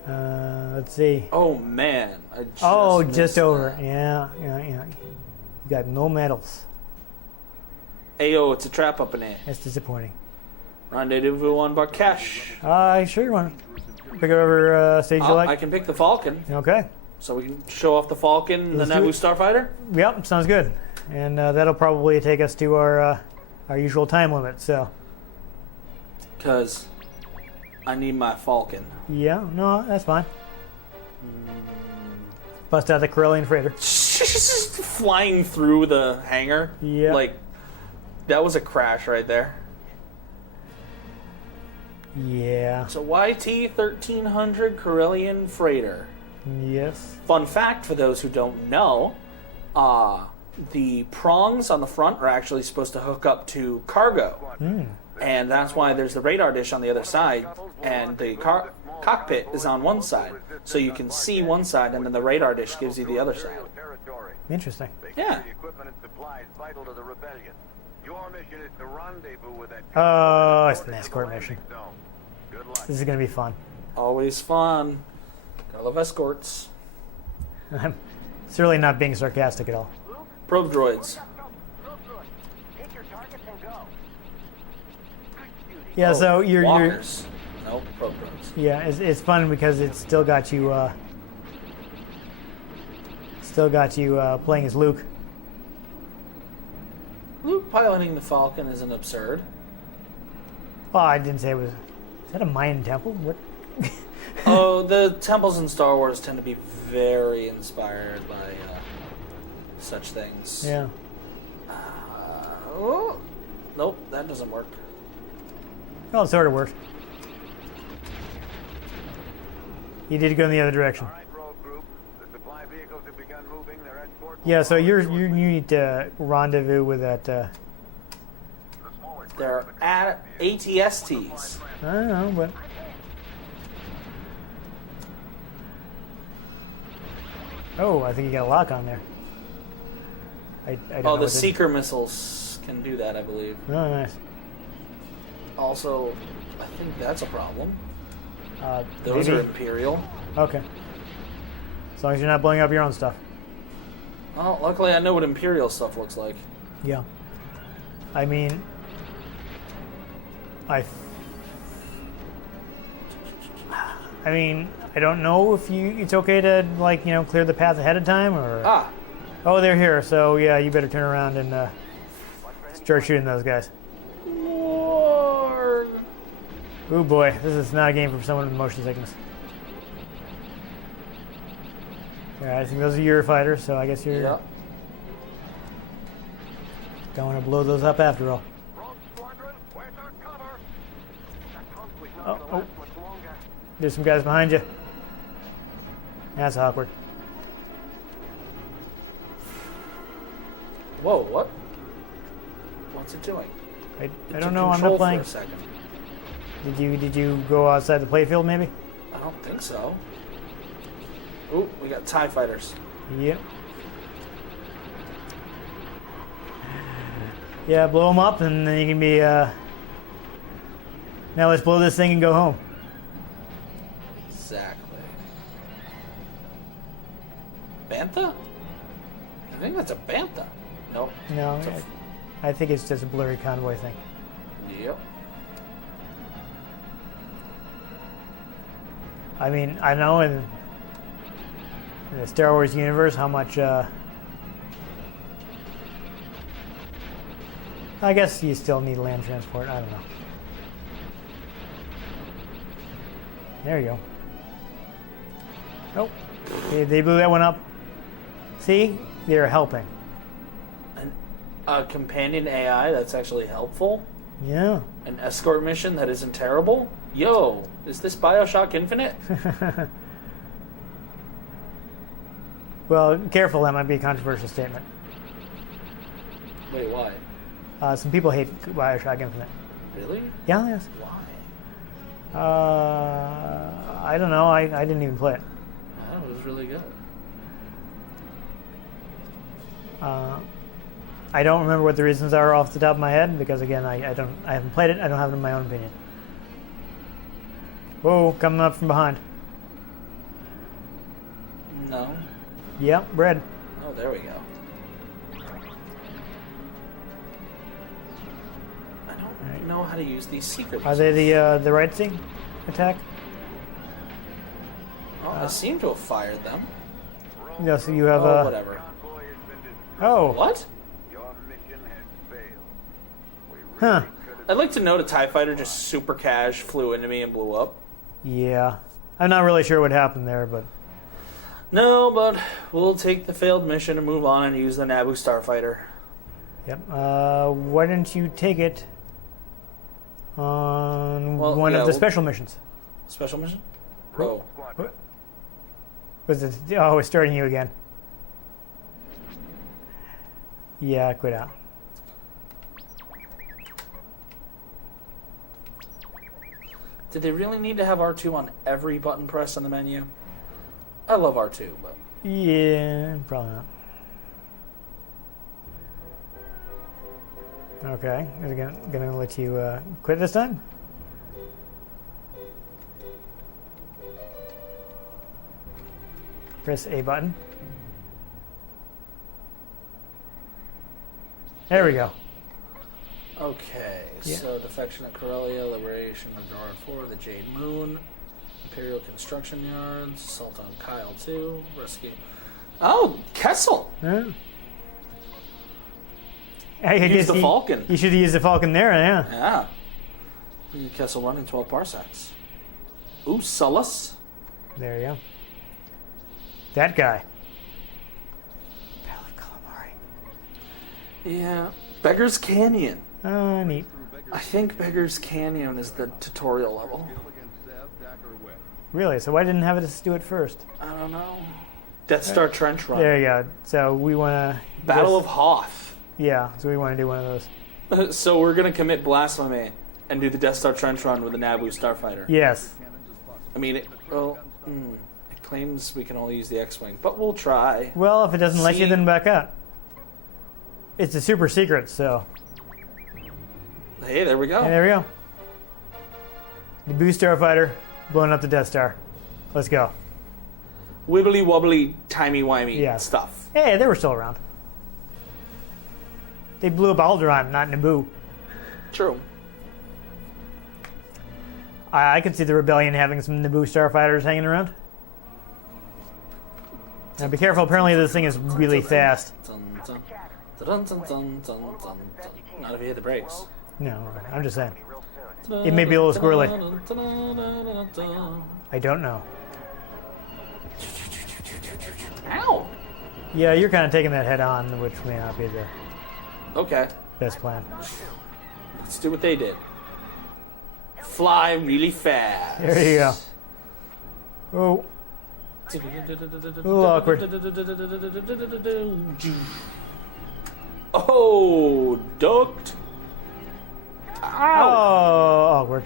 Let's see. Oh man, I just missed Just over. that. Yeah. You got no medals. Ayo, it's a trap up in there. That's disappointing. Rendezvous on Barkesh. Sure you want to pick whatever stage you like. I can pick the Falcon, Okay. so we can show off the Falcon and the Let's do Naboo it. Starfighter. Yep, sounds good. And that'll probably take us to our usual time limit. So. Because I need my Falcon. Yeah, no, that's fine. Bust out the Corellian freighter. Just flying through the hangar. Yeah. Like, that was a crash right there. Yeah. So YT 1300 Corellian freighter. Yes. Fun fact for those who don't know, the prongs on the front are actually supposed to hook up to cargo. And that's why there's the radar dish on the other side, and the cockpit is on one side. So you can see one side, and then the radar dish gives you the other side. Interesting. Yeah. Oh, it's an escort mission. This is going to be fun. Always fun. I love escorts. I'm certainly not being sarcastic at all. Probe droids. Yeah, so you're walkers. No, probe droids. yeah, it's fun because it's still got you playing as Luke. Luke piloting the Falcon isn't absurd. Oh, I didn't say it was. Is that a Mayan temple? What? Oh, the temples in Star Wars tend to be very inspired by such things. Yeah. Oh, nope, that doesn't work. Well, it sort of worked. You did go in the other direction. Yeah, so you need to rendezvous with that. They're at ATSTs. I don't know, but oh, I think you got a lock on there. I don't know Oh, the what seeker missiles can do that, I believe. Oh, nice. Also, I think that's a problem. Those Maybe. are Imperial. Okay. As long as you're not blowing up your own stuff. Well, luckily I know what Imperial stuff looks like. Yeah. I mean, I don't know if it's okay to clear the path ahead of time or. Ah, Oh, they're here. So yeah, you better turn around and start shooting those guys. Lord. Oh boy, this is not a game for someone with motion sickness. Yeah, I think those are Eurofighters, so I guess you're Yeah. don't want to blow those up after all. Oh. There's some guys behind you. That's awkward. Whoa, what? What's it doing? I It don't took know. I'm control not playing. For a second. Did you go outside the playfield maybe? I don't think so. Ooh, we got TIE fighters. Yep. Yeah, blow them up, and then you can be. Now let's blow this thing and go home. Exactly. Bantha? I think that's a Bantha. Nope. No, It's a- I think it's just a blurry convoy thing. Yep. I mean, I know in the Star Wars universe how much. I guess you still need land transport. I don't know. There you go. Nope. They blew that one up. See? They're helping. A companion AI that's actually helpful. Yeah. An escort mission that isn't terrible. Yo, is this Bioshock Infinite? Well, careful. That might be a controversial statement. Wait, why? Some people hate Bioshock Infinite. Really? Yeah, yes. Why? I don't know. I didn't even play it. Oh, it was really good. I don't remember what the reasons are off the top of my head because again, I haven't played it. I don't have my own opinion. Whoa, coming up from behind. No. Yep, bread. Oh, there we go. don't know how to use these secrets. Are they the right thing attack? Oh, I seem to have fired them. Yeah, so you have Oh, whatever. Oh. What? Your mission has failed. We Huh. I'd like to note a TIE fighter just super cash flew into me and blew up. Yeah. I'm not really sure what happened there, but... No, but we'll take the failed mission and move on and use the Naboo starfighter. Yep. Why didn't you take it on one of the special missions? Special mission? Oh. Was it? Oh, it's starting you again. Yeah, quit out. Did they really need to have R2 on every button press on the menu? I love R2, but... Yeah, probably not. Okay, is it gonna let you quit this time? Press A button. There we go. Okay, Yeah. so Defection at Corellia, Liberation of Guard 4, the Jade Moon, Imperial Construction Yards, Assault on Kyle 2, Rescue... Oh, Kessel! Huh? I Use guess the Falcon. You should use the Falcon there, yeah. Yeah. Kessel running 12 parsecs. Ooh, Sullus. There you go. That guy. Yeah. Beggar's Canyon. Neat. I think Beggar's Canyon is the tutorial level. Really? So why didn't have us do it first? I don't know. Death Star Trench Run. There you go. So we want to... Battle of Hoth. Yeah, so we want to do one of those. So we're going to commit blasphemy and do the Death Star Trench Run with the Naboo starfighter. Yes. I mean, it claims we can only use the X-Wing, but we'll try. Well, if it doesn't let you, See? then back up. It's a super secret, so... Hey, there we go. Hey, there we go. Naboo starfighter blowing up the Death Star. Let's go. Wibbly wobbly, timey-wimey Yeah. stuff. Hey, they were still around. They blew up Alderaan, not Naboo. True. I could see the rebellion having some Naboo starfighters hanging around. Now be careful, apparently this thing is really fast. Not if you hit the brakes. No, I'm just saying. It may be a little squirrely. I don't know. Ow! Yeah, you're kind of taking that head on, which may not be the Okay, best plan. let's do what they did. Fly really fast. There you go. Oh, a little awkward. Oh, ducked. Oh, awkward.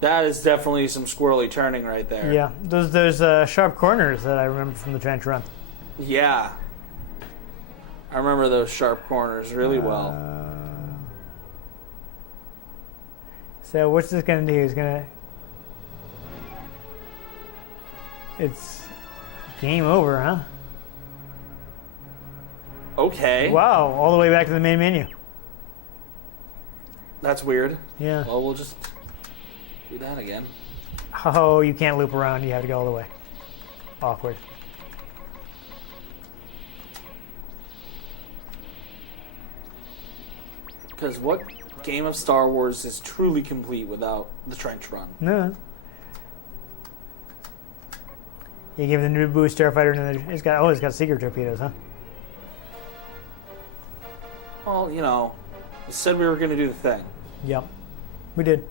That is definitely some squirrely turning right there. Yeah, there's sharp corners that I remember from the trench run. Yeah. I remember those sharp corners really well. So what's this gonna do? It's game over, huh? Okay. Wow, all the way back to the main menu. That's weird. Yeah. Well, we'll just do that again. Oh, you can't loop around. You have to go all the way. Awkward. Because what game of Star Wars is truly complete without the trench run? No. You give the Naboo starfighter another. It's got secret torpedoes, huh? Well, you know, we said we were going to do the thing. Yep, we did.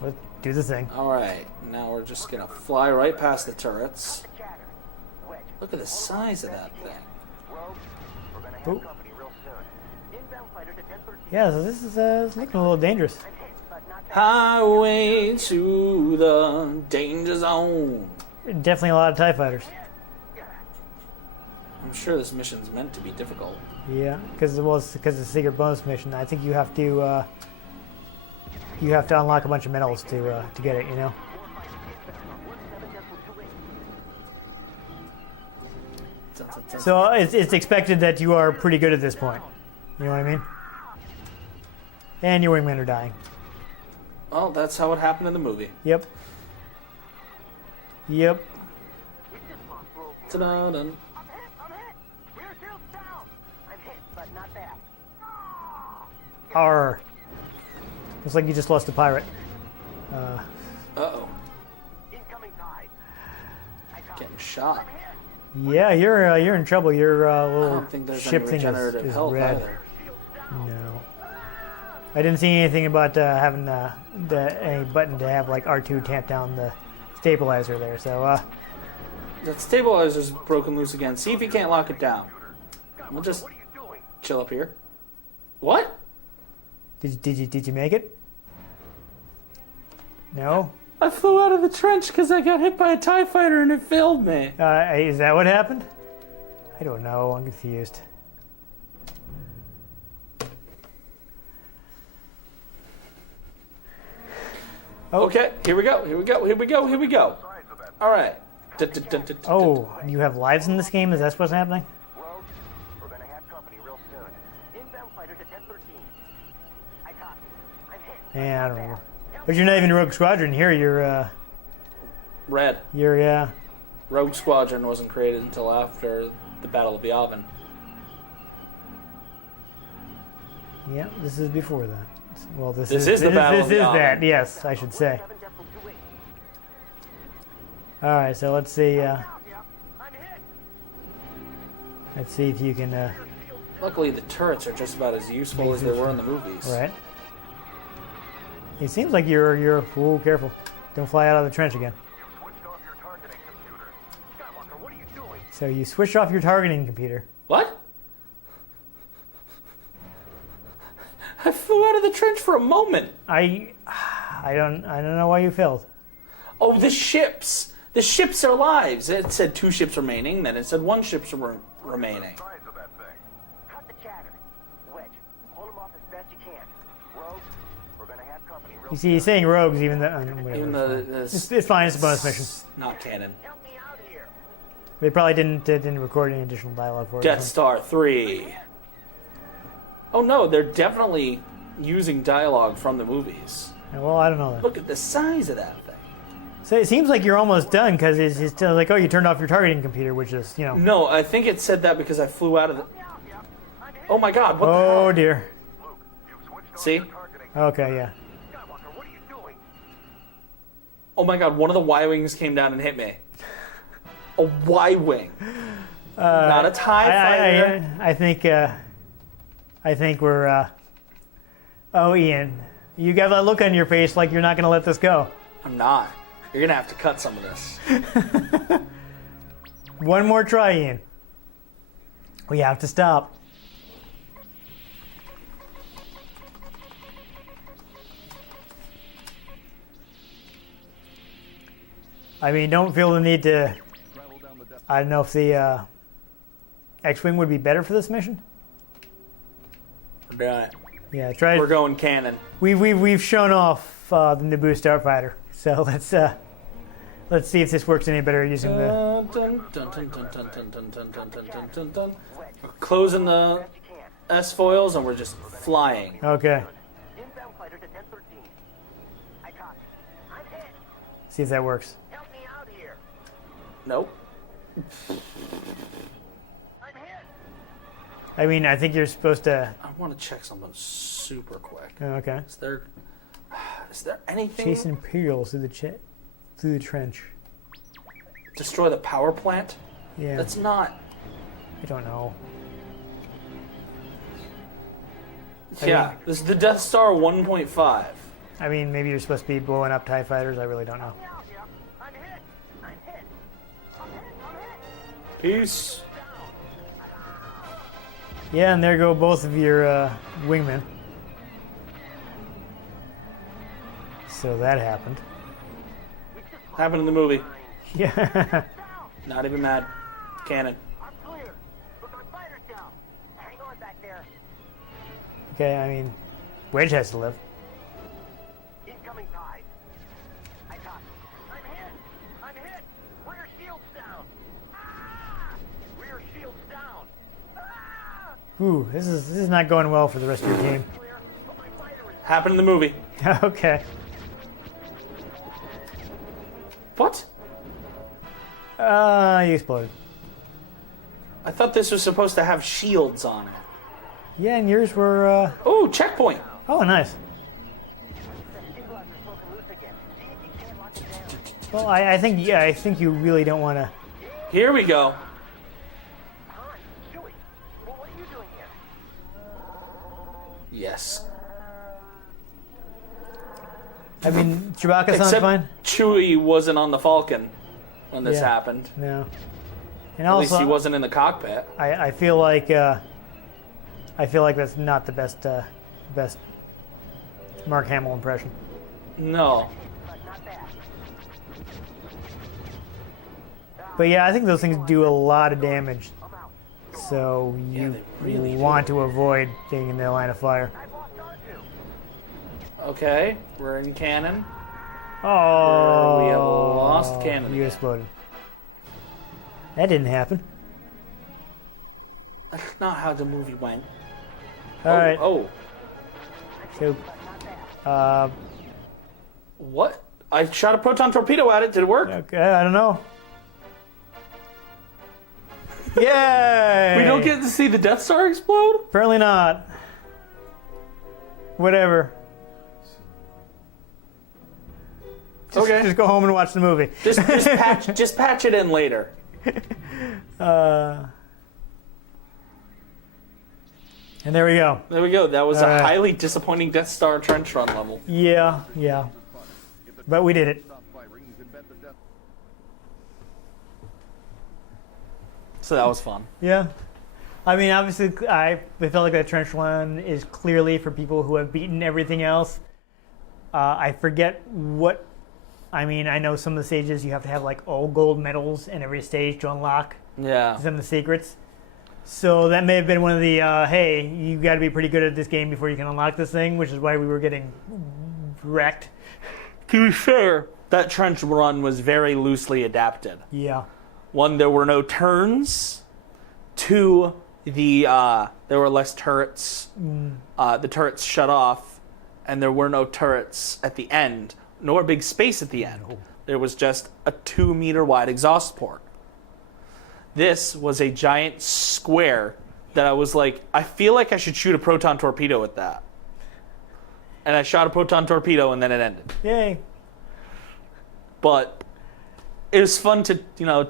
Let's do the thing. All right, now we're just going to fly right past the turrets. Look at the size of that thing. Oh. Yeah, so this is it's looking a little dangerous. Highway to the danger zone. Definitely a lot of TIE fighters. I'm sure this mission's meant to be difficult. Yeah, because it's a secret bonus mission. I think you have to unlock a bunch of medals to get it. You know. So it's expected that you are pretty good at this point. You know what I mean? And your wingmen are dying. Well, that's how it happened in the movie. Yep. Yep. Ta-da-dun. I'm hit! Rear shield's down! I'm hit, but not bad. Arr. Looks like you just lost a pirate. Uh-oh. Incoming tide. Getting shot. Yeah, you're in trouble. Your I little don't think there's ship any thing regenerative is health red. either. No. I didn't see anything about having any button to have like R2 tamp down the stabilizer there. So That stabilizer's broken loose again. See if you can't lock it down. We'll just chill up here. What? did you make it? No. I flew out of the trench because I got hit by a TIE fighter and it failed me. Is that what happened? I don't know. I'm confused. Oh. Okay, here we go. All right. Oh, you have lives in this game? Is that what's happening? Rogue, we're gonna have company real soon. Inbound fighters at 10:13. I copy. I'm hit. Yeah, I don't know. But you're not even Rogue Squadron here. You're Red. Rogue Squadron wasn't created until after the Battle of Yavin. Yeah, this is before that. Well, this is the Battle This of is Yavin. that. Yes, I should say. All right, so let's see. Let's see if you can. Luckily, the turrets are just about as useful as they were in the movies. Right. It seems like you're. Ooh, careful! Don't fly out of the trench again. So you switched off your targeting computer. What? I flew out of the trench for a moment. I don't know why you failed. Oh, the ships. The ships are lives. It said 2 ships remaining, then it said 1 ship remaining. Cut the chatter. Wedge, hold him off as best you can. Rogue, we're gonna have company real You see, he's saying rogues, even though Even though it's fine. It's a bonus mission. Not canon. Help me out here. They probably didn't record any additional dialogue for it. Death Star 3. Oh no, they're definitely using dialogue from the movies. Well, I don't know that. Look at the size of that thing. So it seems like you're almost done because it's still like, oh, you turned off your targeting computer, which is, you know. No, I think it said that because I flew out of the... Oh my god, what the hell? Oh dear. See? Okay, yeah. Oh my god, one of the Y-Wings came down and hit me. A Y-Wing. Not a TIE fighter. I think we're. Oh, Ian, you got that look on your face like you're not going to let this go. I'm not. You're going to have to cut some of this. One more try, Ian. We have to stop. I mean, don't feel the need to. I don't know if the X-Wing would be better for this mission. We're doing it. Yeah, try. We're going canon. We've shown off the Naboo Starfighter, so let's see if this works any better using the. We're closing the S foils and we're just flying. Okay. Inbound fighters at 10:13. I copy. I'm hit. See if that works. Help me out here. Nope. I'm hit. I mean, I think you're supposed to. I want to check something super quick. Okay. Is there anything? Chase Imperials through the trench. Destroy the power plant? Yeah. That's not. I don't know. Yeah, this is the Death Star 1.5. I mean, maybe you're supposed to be blowing up TIE fighters. I really don't know. I'm hit. I'm hit. I'm hit. Peace. Yeah, and there go both of your wingmen. So that happened. Happened in the movie. Yeah. Not even mad. Canon. I'm clear. Look, our fighter's down. Hang on back there. Okay, I mean, Wedge has to live. Incoming tide. I copy. I'm hit. I'm hit. Rear shield's down. Ah! Rear Ooh, this is not going well for the rest of your game. Happened in the movie. Okay. What? You exploded. I thought this was supposed to have shields on it. Yeah, and yours were, Oh, checkpoint. Oh, nice. Well, I think you really don't want to... Here we go. Yes. I mean, Chewbacca sounds Except fine. Chewie wasn't on the Falcon when this Yeah. happened. No. And At also, least he wasn't in the cockpit. I feel like that's not the best Mark Hamill impression. No. But yeah, I think those things do a lot of damage. So you they really want to avoid being in their line of fire. Okay, we're in cannon. Oh, We have lost cannon. You exploded. That didn't happen. That's not how the movie went. All right. Oh. So, What? I shot a proton torpedo at it. Did it work? okay, I don't know. Yay! We don't get to see the Death Star explode? Apparently not. Whatever. Okay. Just go home and watch the movie. Just patch it in later. And there we go. There we go. That was All a right. highly disappointing Death Star trench run level. Yeah. But we did it. So that was fun. Yeah. I mean, obviously, I felt like that trench run is clearly for people who have beaten everything else. I forget what... I mean, I know some of the stages you have to have, like, all gold medals in every stage to unlock Yeah. some of the secrets. So that may have been one of the, hey, you got to be pretty good at this game before you can unlock this thing, which is why we were getting wrecked. To be fair, that trench run was very loosely adapted. Yeah. One, there were no turns. Two, there were less turrets. The turrets shut off, and there were no turrets at the end, nor big space at the end. No. There was just a 2-meter wide exhaust port. This was a giant square that I was like, I feel like I should shoot a proton torpedo at that. And I shot a proton torpedo, and then it ended. Yay. But it was fun to,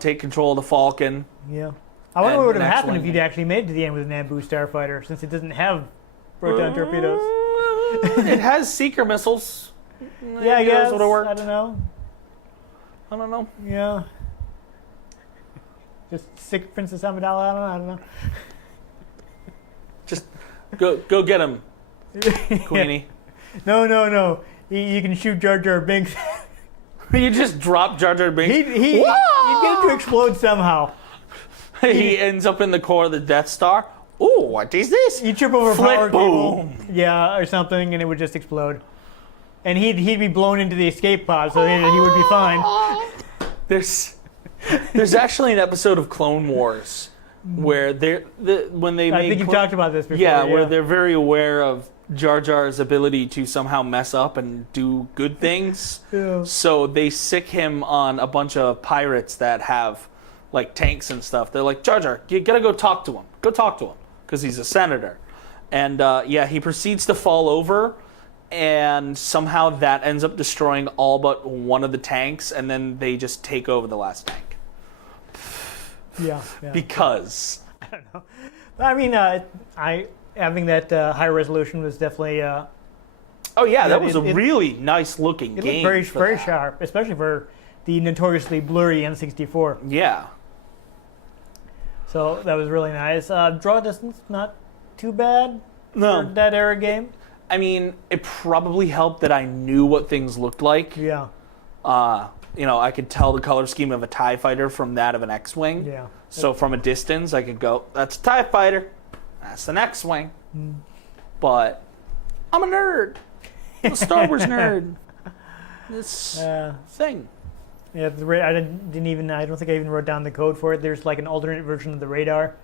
take control of the Falcon. Yeah. I wonder And what would the have next happened one- if you'd actually made it to the end with an Naboo starfighter, since it doesn't have proton torpedoes. It has seeker missiles. Yeah, I guess. Would have worked. I don't know. I don't know. Yeah. Just sick Princess Amidala? I don't know. Just go get him, Queenie. No. You can shoot Jar Jar Binks. You just drop Jar Jar Binks. You get it to explode somehow. He ends up in the core of the Death Star. Ooh, what is this? You trip over a Flip, power cable. boom. Yeah, or something, and it would just explode. And he'd be blown into the escape pod, so he would be fine. There's actually an episode of Clone Wars where when they I make think you've talked about this before. yeah, where they're very aware of Jar Jar's ability to somehow mess up and do good things. Yeah. So they sick him on a bunch of pirates that have like tanks and stuff. They're like, Jar Jar, you gotta go talk to him. Go talk to him because he's a senator. And he proceeds to fall over, and somehow that ends up destroying all but one of the tanks, and then they just take over the last tank. Yeah. Because I don't know. But I mean, having that high resolution was definitely. that was a it- really nice looking It game. looked very that. sharp, especially for the notoriously blurry N64. Yeah. So that was really nice. Draw distance, not too bad No. for that era game. I mean, it probably helped that I knew what things looked like. Yeah. I could tell the color scheme of a TIE fighter from that of an X-Wing. Yeah. So from a distance, I could go, that's a TIE fighter. That's an X-Wing. But I'm a nerd. I'm a Star Wars nerd. This thing. Yeah, I don't think I even wrote down the code for it. There's like an alternate version of the radar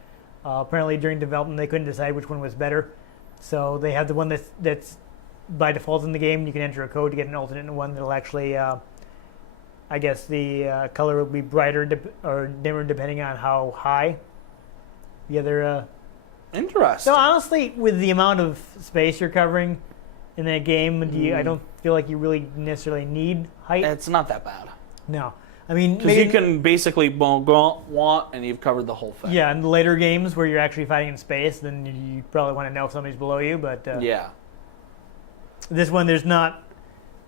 Apparently, during development, they couldn't decide which one was better. So they have the one that's by default in the game. You can enter a code to get an alternate one that'll actually, I guess the color will be brighter or dimmer depending on how high the other. Interesting. So honestly, with the amount of space you're covering in that game, I don't feel like you really necessarily need height. It's not that bad. No. I mean, Because you can basically want, and you've covered the whole thing. Yeah, in the later games where you're actually fighting in space, then you probably want to know if somebody's below you. But yeah, this one, there's not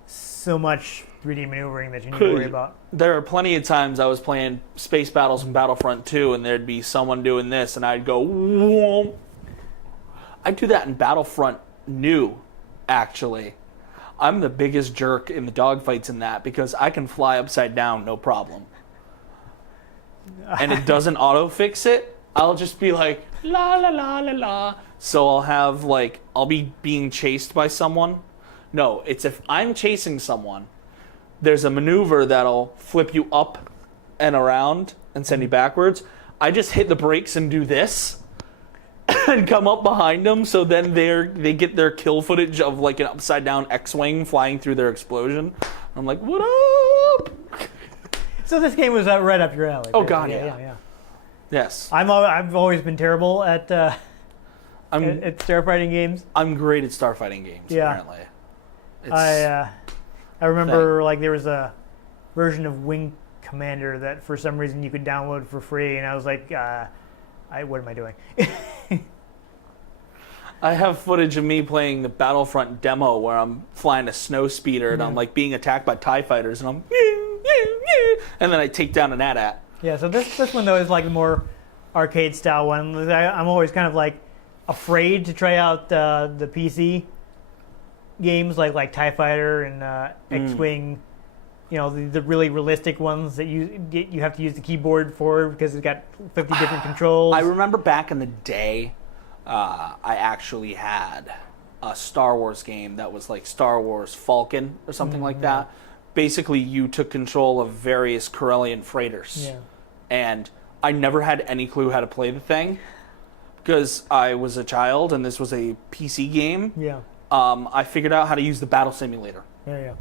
so much 3D maneuvering that you need to worry about. There are plenty of times I was playing space battles in Battlefront 2, and there'd be someone doing this, and I'd go, whoa. I'd do that in Battlefront New, actually. I'm the biggest jerk in the dogfights in that because I can fly upside down, no problem. And it doesn't auto-fix it. I'll just be like, la la la la la. So I'll be being chased by someone. No, it's if I'm chasing someone, there's a maneuver that'll flip you up and around and send you backwards. I just hit the brakes and do this. And come up behind them, so then they get their kill footage of like an upside down X-wing flying through their explosion. I'm like, what up? So this game was right up your alley. Oh god, yeah. Yes, I've always been terrible at starfighting games. I'm great at starfighting games. Yeah. Apparently, I remember like there was a version of Wing Commander that for some reason you could download for free, and I was like, what am I doing? I have footage of me playing the Battlefront demo where I'm flying a snow speeder and I'm like being attacked by TIE fighters and I'm and then I take down an AT-AT. Yeah, so this one though is like the more arcade style one. I'm always kind of like afraid to try out the PC games like TIE Fighter and X-Wing. You know, the really realistic ones that you have to use the keyboard for because it's got 50 different controls. I remember back in the day, I actually had a Star Wars game that was like Star Wars Falcon or something like that. Basically, you took control of various Corellian freighters. Yeah. And I never had any clue how to play the thing because I was a child and this was a PC game. Yeah. I figured out how to use the battle simulator. Yeah.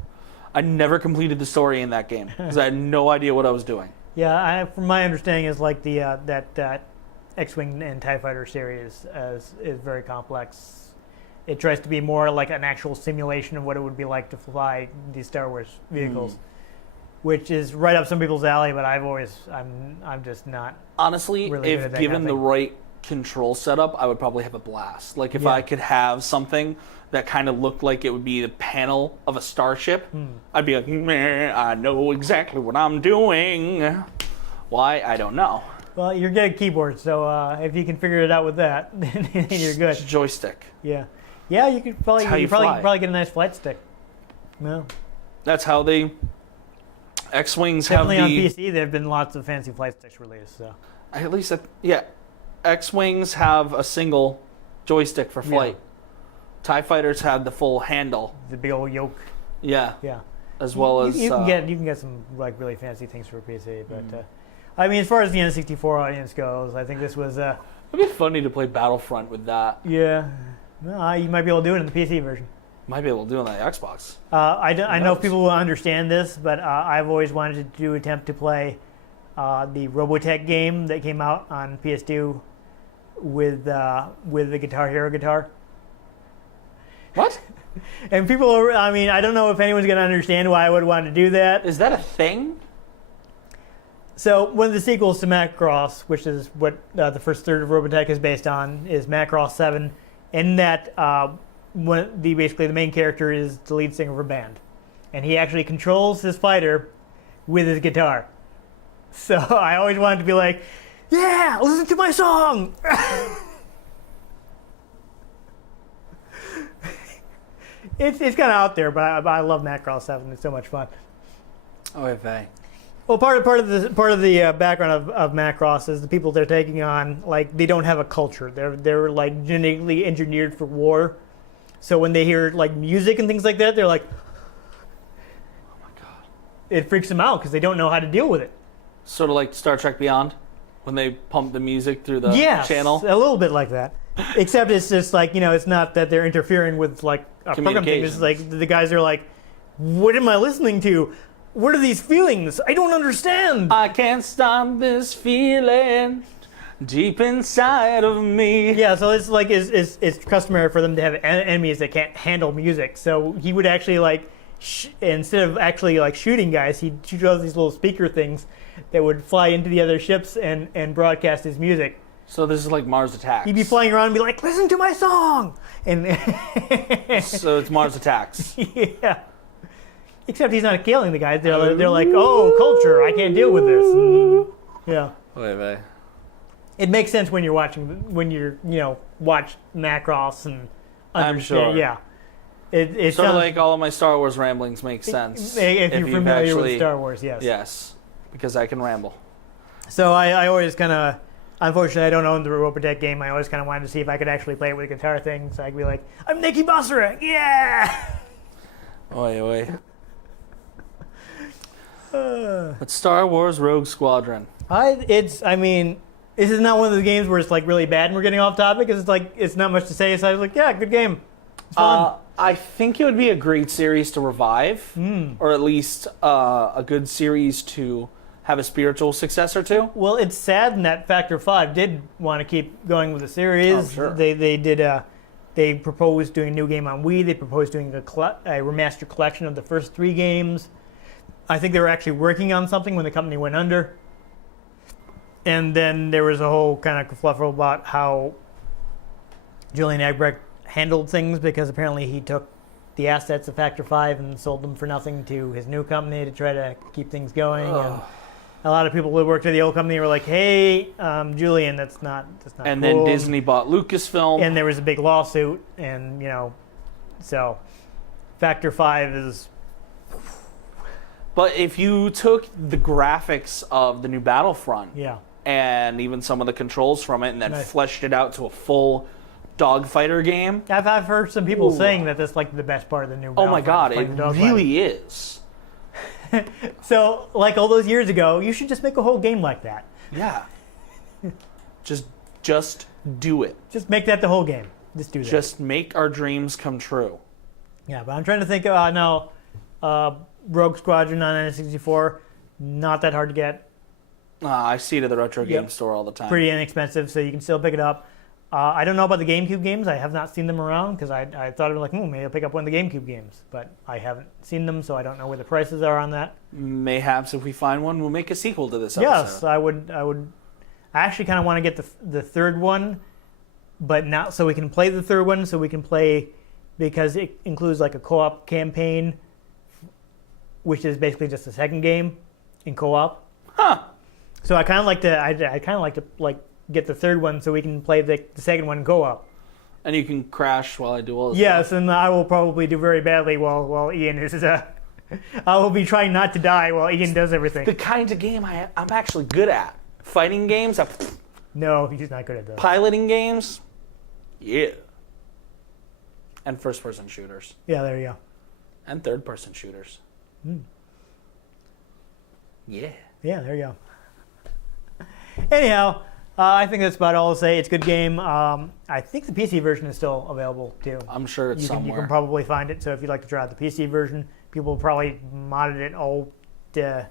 I never completed the story in that game because I had no idea what I was doing. Yeah, from my understanding, is like the that X-wing and TIE Fighter series is very complex. It tries to be more like an actual simulation of what it would be like to fly these Star Wars vehicles, which is right up some people's alley. But I'm just not. Honestly, really if given the right control setup, I would probably have a blast. Like if I could have something that kind of looked like it would be the panel of a starship, I'd be like, meh, I know exactly what I'm doing. Why? I don't know. Well, you're good at keyboards, so if you can figure it out with that, then you're good. It's a joystick. Yeah, you could probably probably get a nice flight stick. No, that's how they X-wings have the. Definitely on PC, there have been lots of fancy flight sticks released. So at least, X-wings have a single joystick for flight. Yeah. TIE fighters have the full handle. The big old yoke. Yeah. Yeah. As well as you can get some like really fancy things for PC, but I mean, as far as the N64 audience goes, I think this was. It'd be funny to play Battlefront with that. Yeah. Well, you might be able to do it in the PC version. Might be able to do it on the Xbox. I know people will understand this, but I've always wanted to attempt to play the Robotech game that came out on PS2 with the Guitar Hero guitar. What? And people are, I mean, I don't know if anyone's going to understand why I would want to do that. Is that a thing? So one of the sequels to Macross, which is what the first third of Robotech is based on, is Macross 7. In that, basically the main character is the lead singer of a band. And he actually controls his fighter with his guitar. So I always wanted to be like, yeah, listen to my song! It's kind of out there, but I love Macross 7. It's so much fun. Okay. Well, part of the background of Macross is the people they're taking on, like, they don't have a culture. They're like genetically engineered for war. So when they hear like music and things like that, they're like, oh my god! It freaks them out because they don't know how to deal with it. Sort of like Star Trek Beyond. When they pump the music through the Yes, channel. a little bit like that. Except it's just like, it's not that they're interfering with like a program thing. It's like the guys are like, what am I listening to? What are these feelings? I don't understand. I can't stop this feeling deep inside of me. Yeah, so it's like it's customary for them to have enemies that can't handle music. So he would actually like, instead of actually like shooting guys, he'd shoot out these little speaker things that would fly into the other ships and broadcast his music. So this is like Mars Attacks. He'd be flying around and be like, listen to my song! And So it's Mars Attacks. yeah. Except he's not killing the guys. They're like, oh, culture, I can't deal with this. Yeah. Wait. It makes sense when you're watching, watch Macross and I'm sure. Yeah. It Sort of sounds like all of my Star Wars ramblings make sense. if you're you've familiar actually, with Star Wars, yes. Yes, because I can ramble. So I always kind of, unfortunately, I don't own the Robotech game. I always kind of wanted to see if I could actually play it with a guitar thing. So I could be like, I'm Nikki Bosserek, yeah! Oi. But Star Wars Rogue Squadron. This is not one of those games where it's like really bad and we're getting off topic. Because it's like, it's not much to say. So I was like, yeah, good game. It's fun. I think it would be a great series to revive, or at least a good series to have a spiritual successor to. Well, it's sad in that Factor 5 did want to keep going with the series. Oh, sure. They proposed doing a new game on Wii. They proposed doing a remastered collection of the first 3 games. I think they were actually working on something when the company went under. And then there was a whole kind of kerfluffle about how Julian Egbrecht handled things, because apparently he took the assets of Factor 5 and sold them for nothing to his new company to try to keep things going. And a lot of people who worked at the old company were like, hey, Julian, that's not And cool. then Disney bought Lucasfilm. And there was a big lawsuit, and, so Factor 5 is... But if you took the graphics of the new Battlefront and even some of the controls from it and then fleshed it out to a full dogfighter game. I've heard some people saying that that's like the best part of the new Oh my god, it really fighter. is. So, like all those years ago, you should just make a whole game like that. Yeah. Just do it. Just make that the whole game. Just do that. Just make our dreams come true. Yeah, but I'm trying to think Rogue Squadron on N64, not that hard to get. I see it at the retro game store all the time. Pretty inexpensive, so you can still pick it up. I don't know about the GameCube games. I have not seen them around, because I thought like, maybe I'll pick up one of the GameCube games. But I haven't seen them, so I don't know where the prices are on that. Mayhaps if we find one, we'll make a sequel to this episode. Yes, I would. I actually kind of want to get the third one, but not so we can play the third one, so we can play, because it includes like a co-op campaign, which is basically just a second game in co-op. Huh. So I kind of like to get the third one so we can play the second one in co-op. And you can crash while I do all this Yes, stuff. and I will probably do very badly while Ian is... I will be trying not to die while Ian does everything. The kind of game I'm actually good at. Fighting games. No, he's not good at those. Piloting games. Yeah. And first-person shooters. Yeah, there you go. And third-person shooters. Yeah. Yeah, there you go. Anyhow, I think that's about all I'll say. It's a good game. I think the PC version is still available, too. I'm sure it's somewhere. You can probably find it, so if you'd like to try out the PC version, people probably modded it all to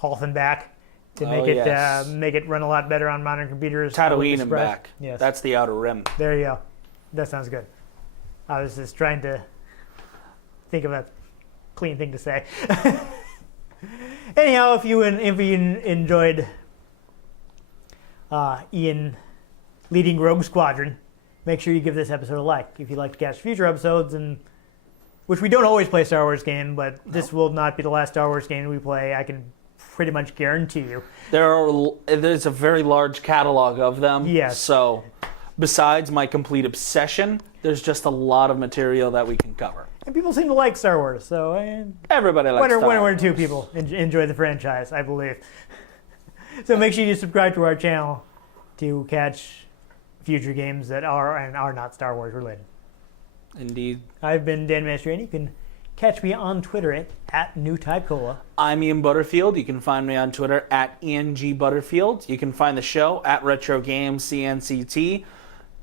half and back to make it run a lot better on modern computers. Tatooine and back. Yes. That's the Outer Rim. There you go. That sounds good. I was just trying to think of a clean thing to say. Anyhow, if you enjoyed Ian leading Rogue Squadron, make sure you give this episode a like. If you'd like to catch future episodes, which we don't always play Star Wars game, but this will not be the last Star Wars game we play, I can pretty much guarantee you. There's a very large catalog of them. Yes. So besides my complete obsession, there's just a lot of material that we can cover. And people seem to like Star Wars, so everybody likes Star Wars. One or two people enjoy the franchise, I believe. So make sure you subscribe to our channel to catch future games that are and are not Star Wars related. Indeed. I've been Dan Mastriani. You can catch me on Twitter at NewTypeCola. I'm Ian Butterfield. You can find me on Twitter at IanGButterfield. You can find the show at RetroGamesCNCT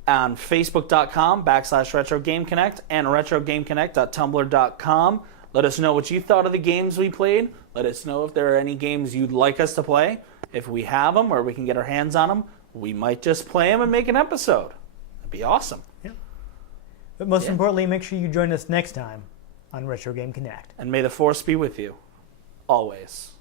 on Facebook.com/RetroGameConnect and RetroGameConnect.tumblr.com. Let us know what you thought of the games we played. Let us know if there are any games you'd like us to play. If we have them or we can get our hands on them, we might just play them and make an episode. That'd be awesome. Yeah. But most importantly, make sure you join us next time on Retro Game Connect. And may the force be with you. Always.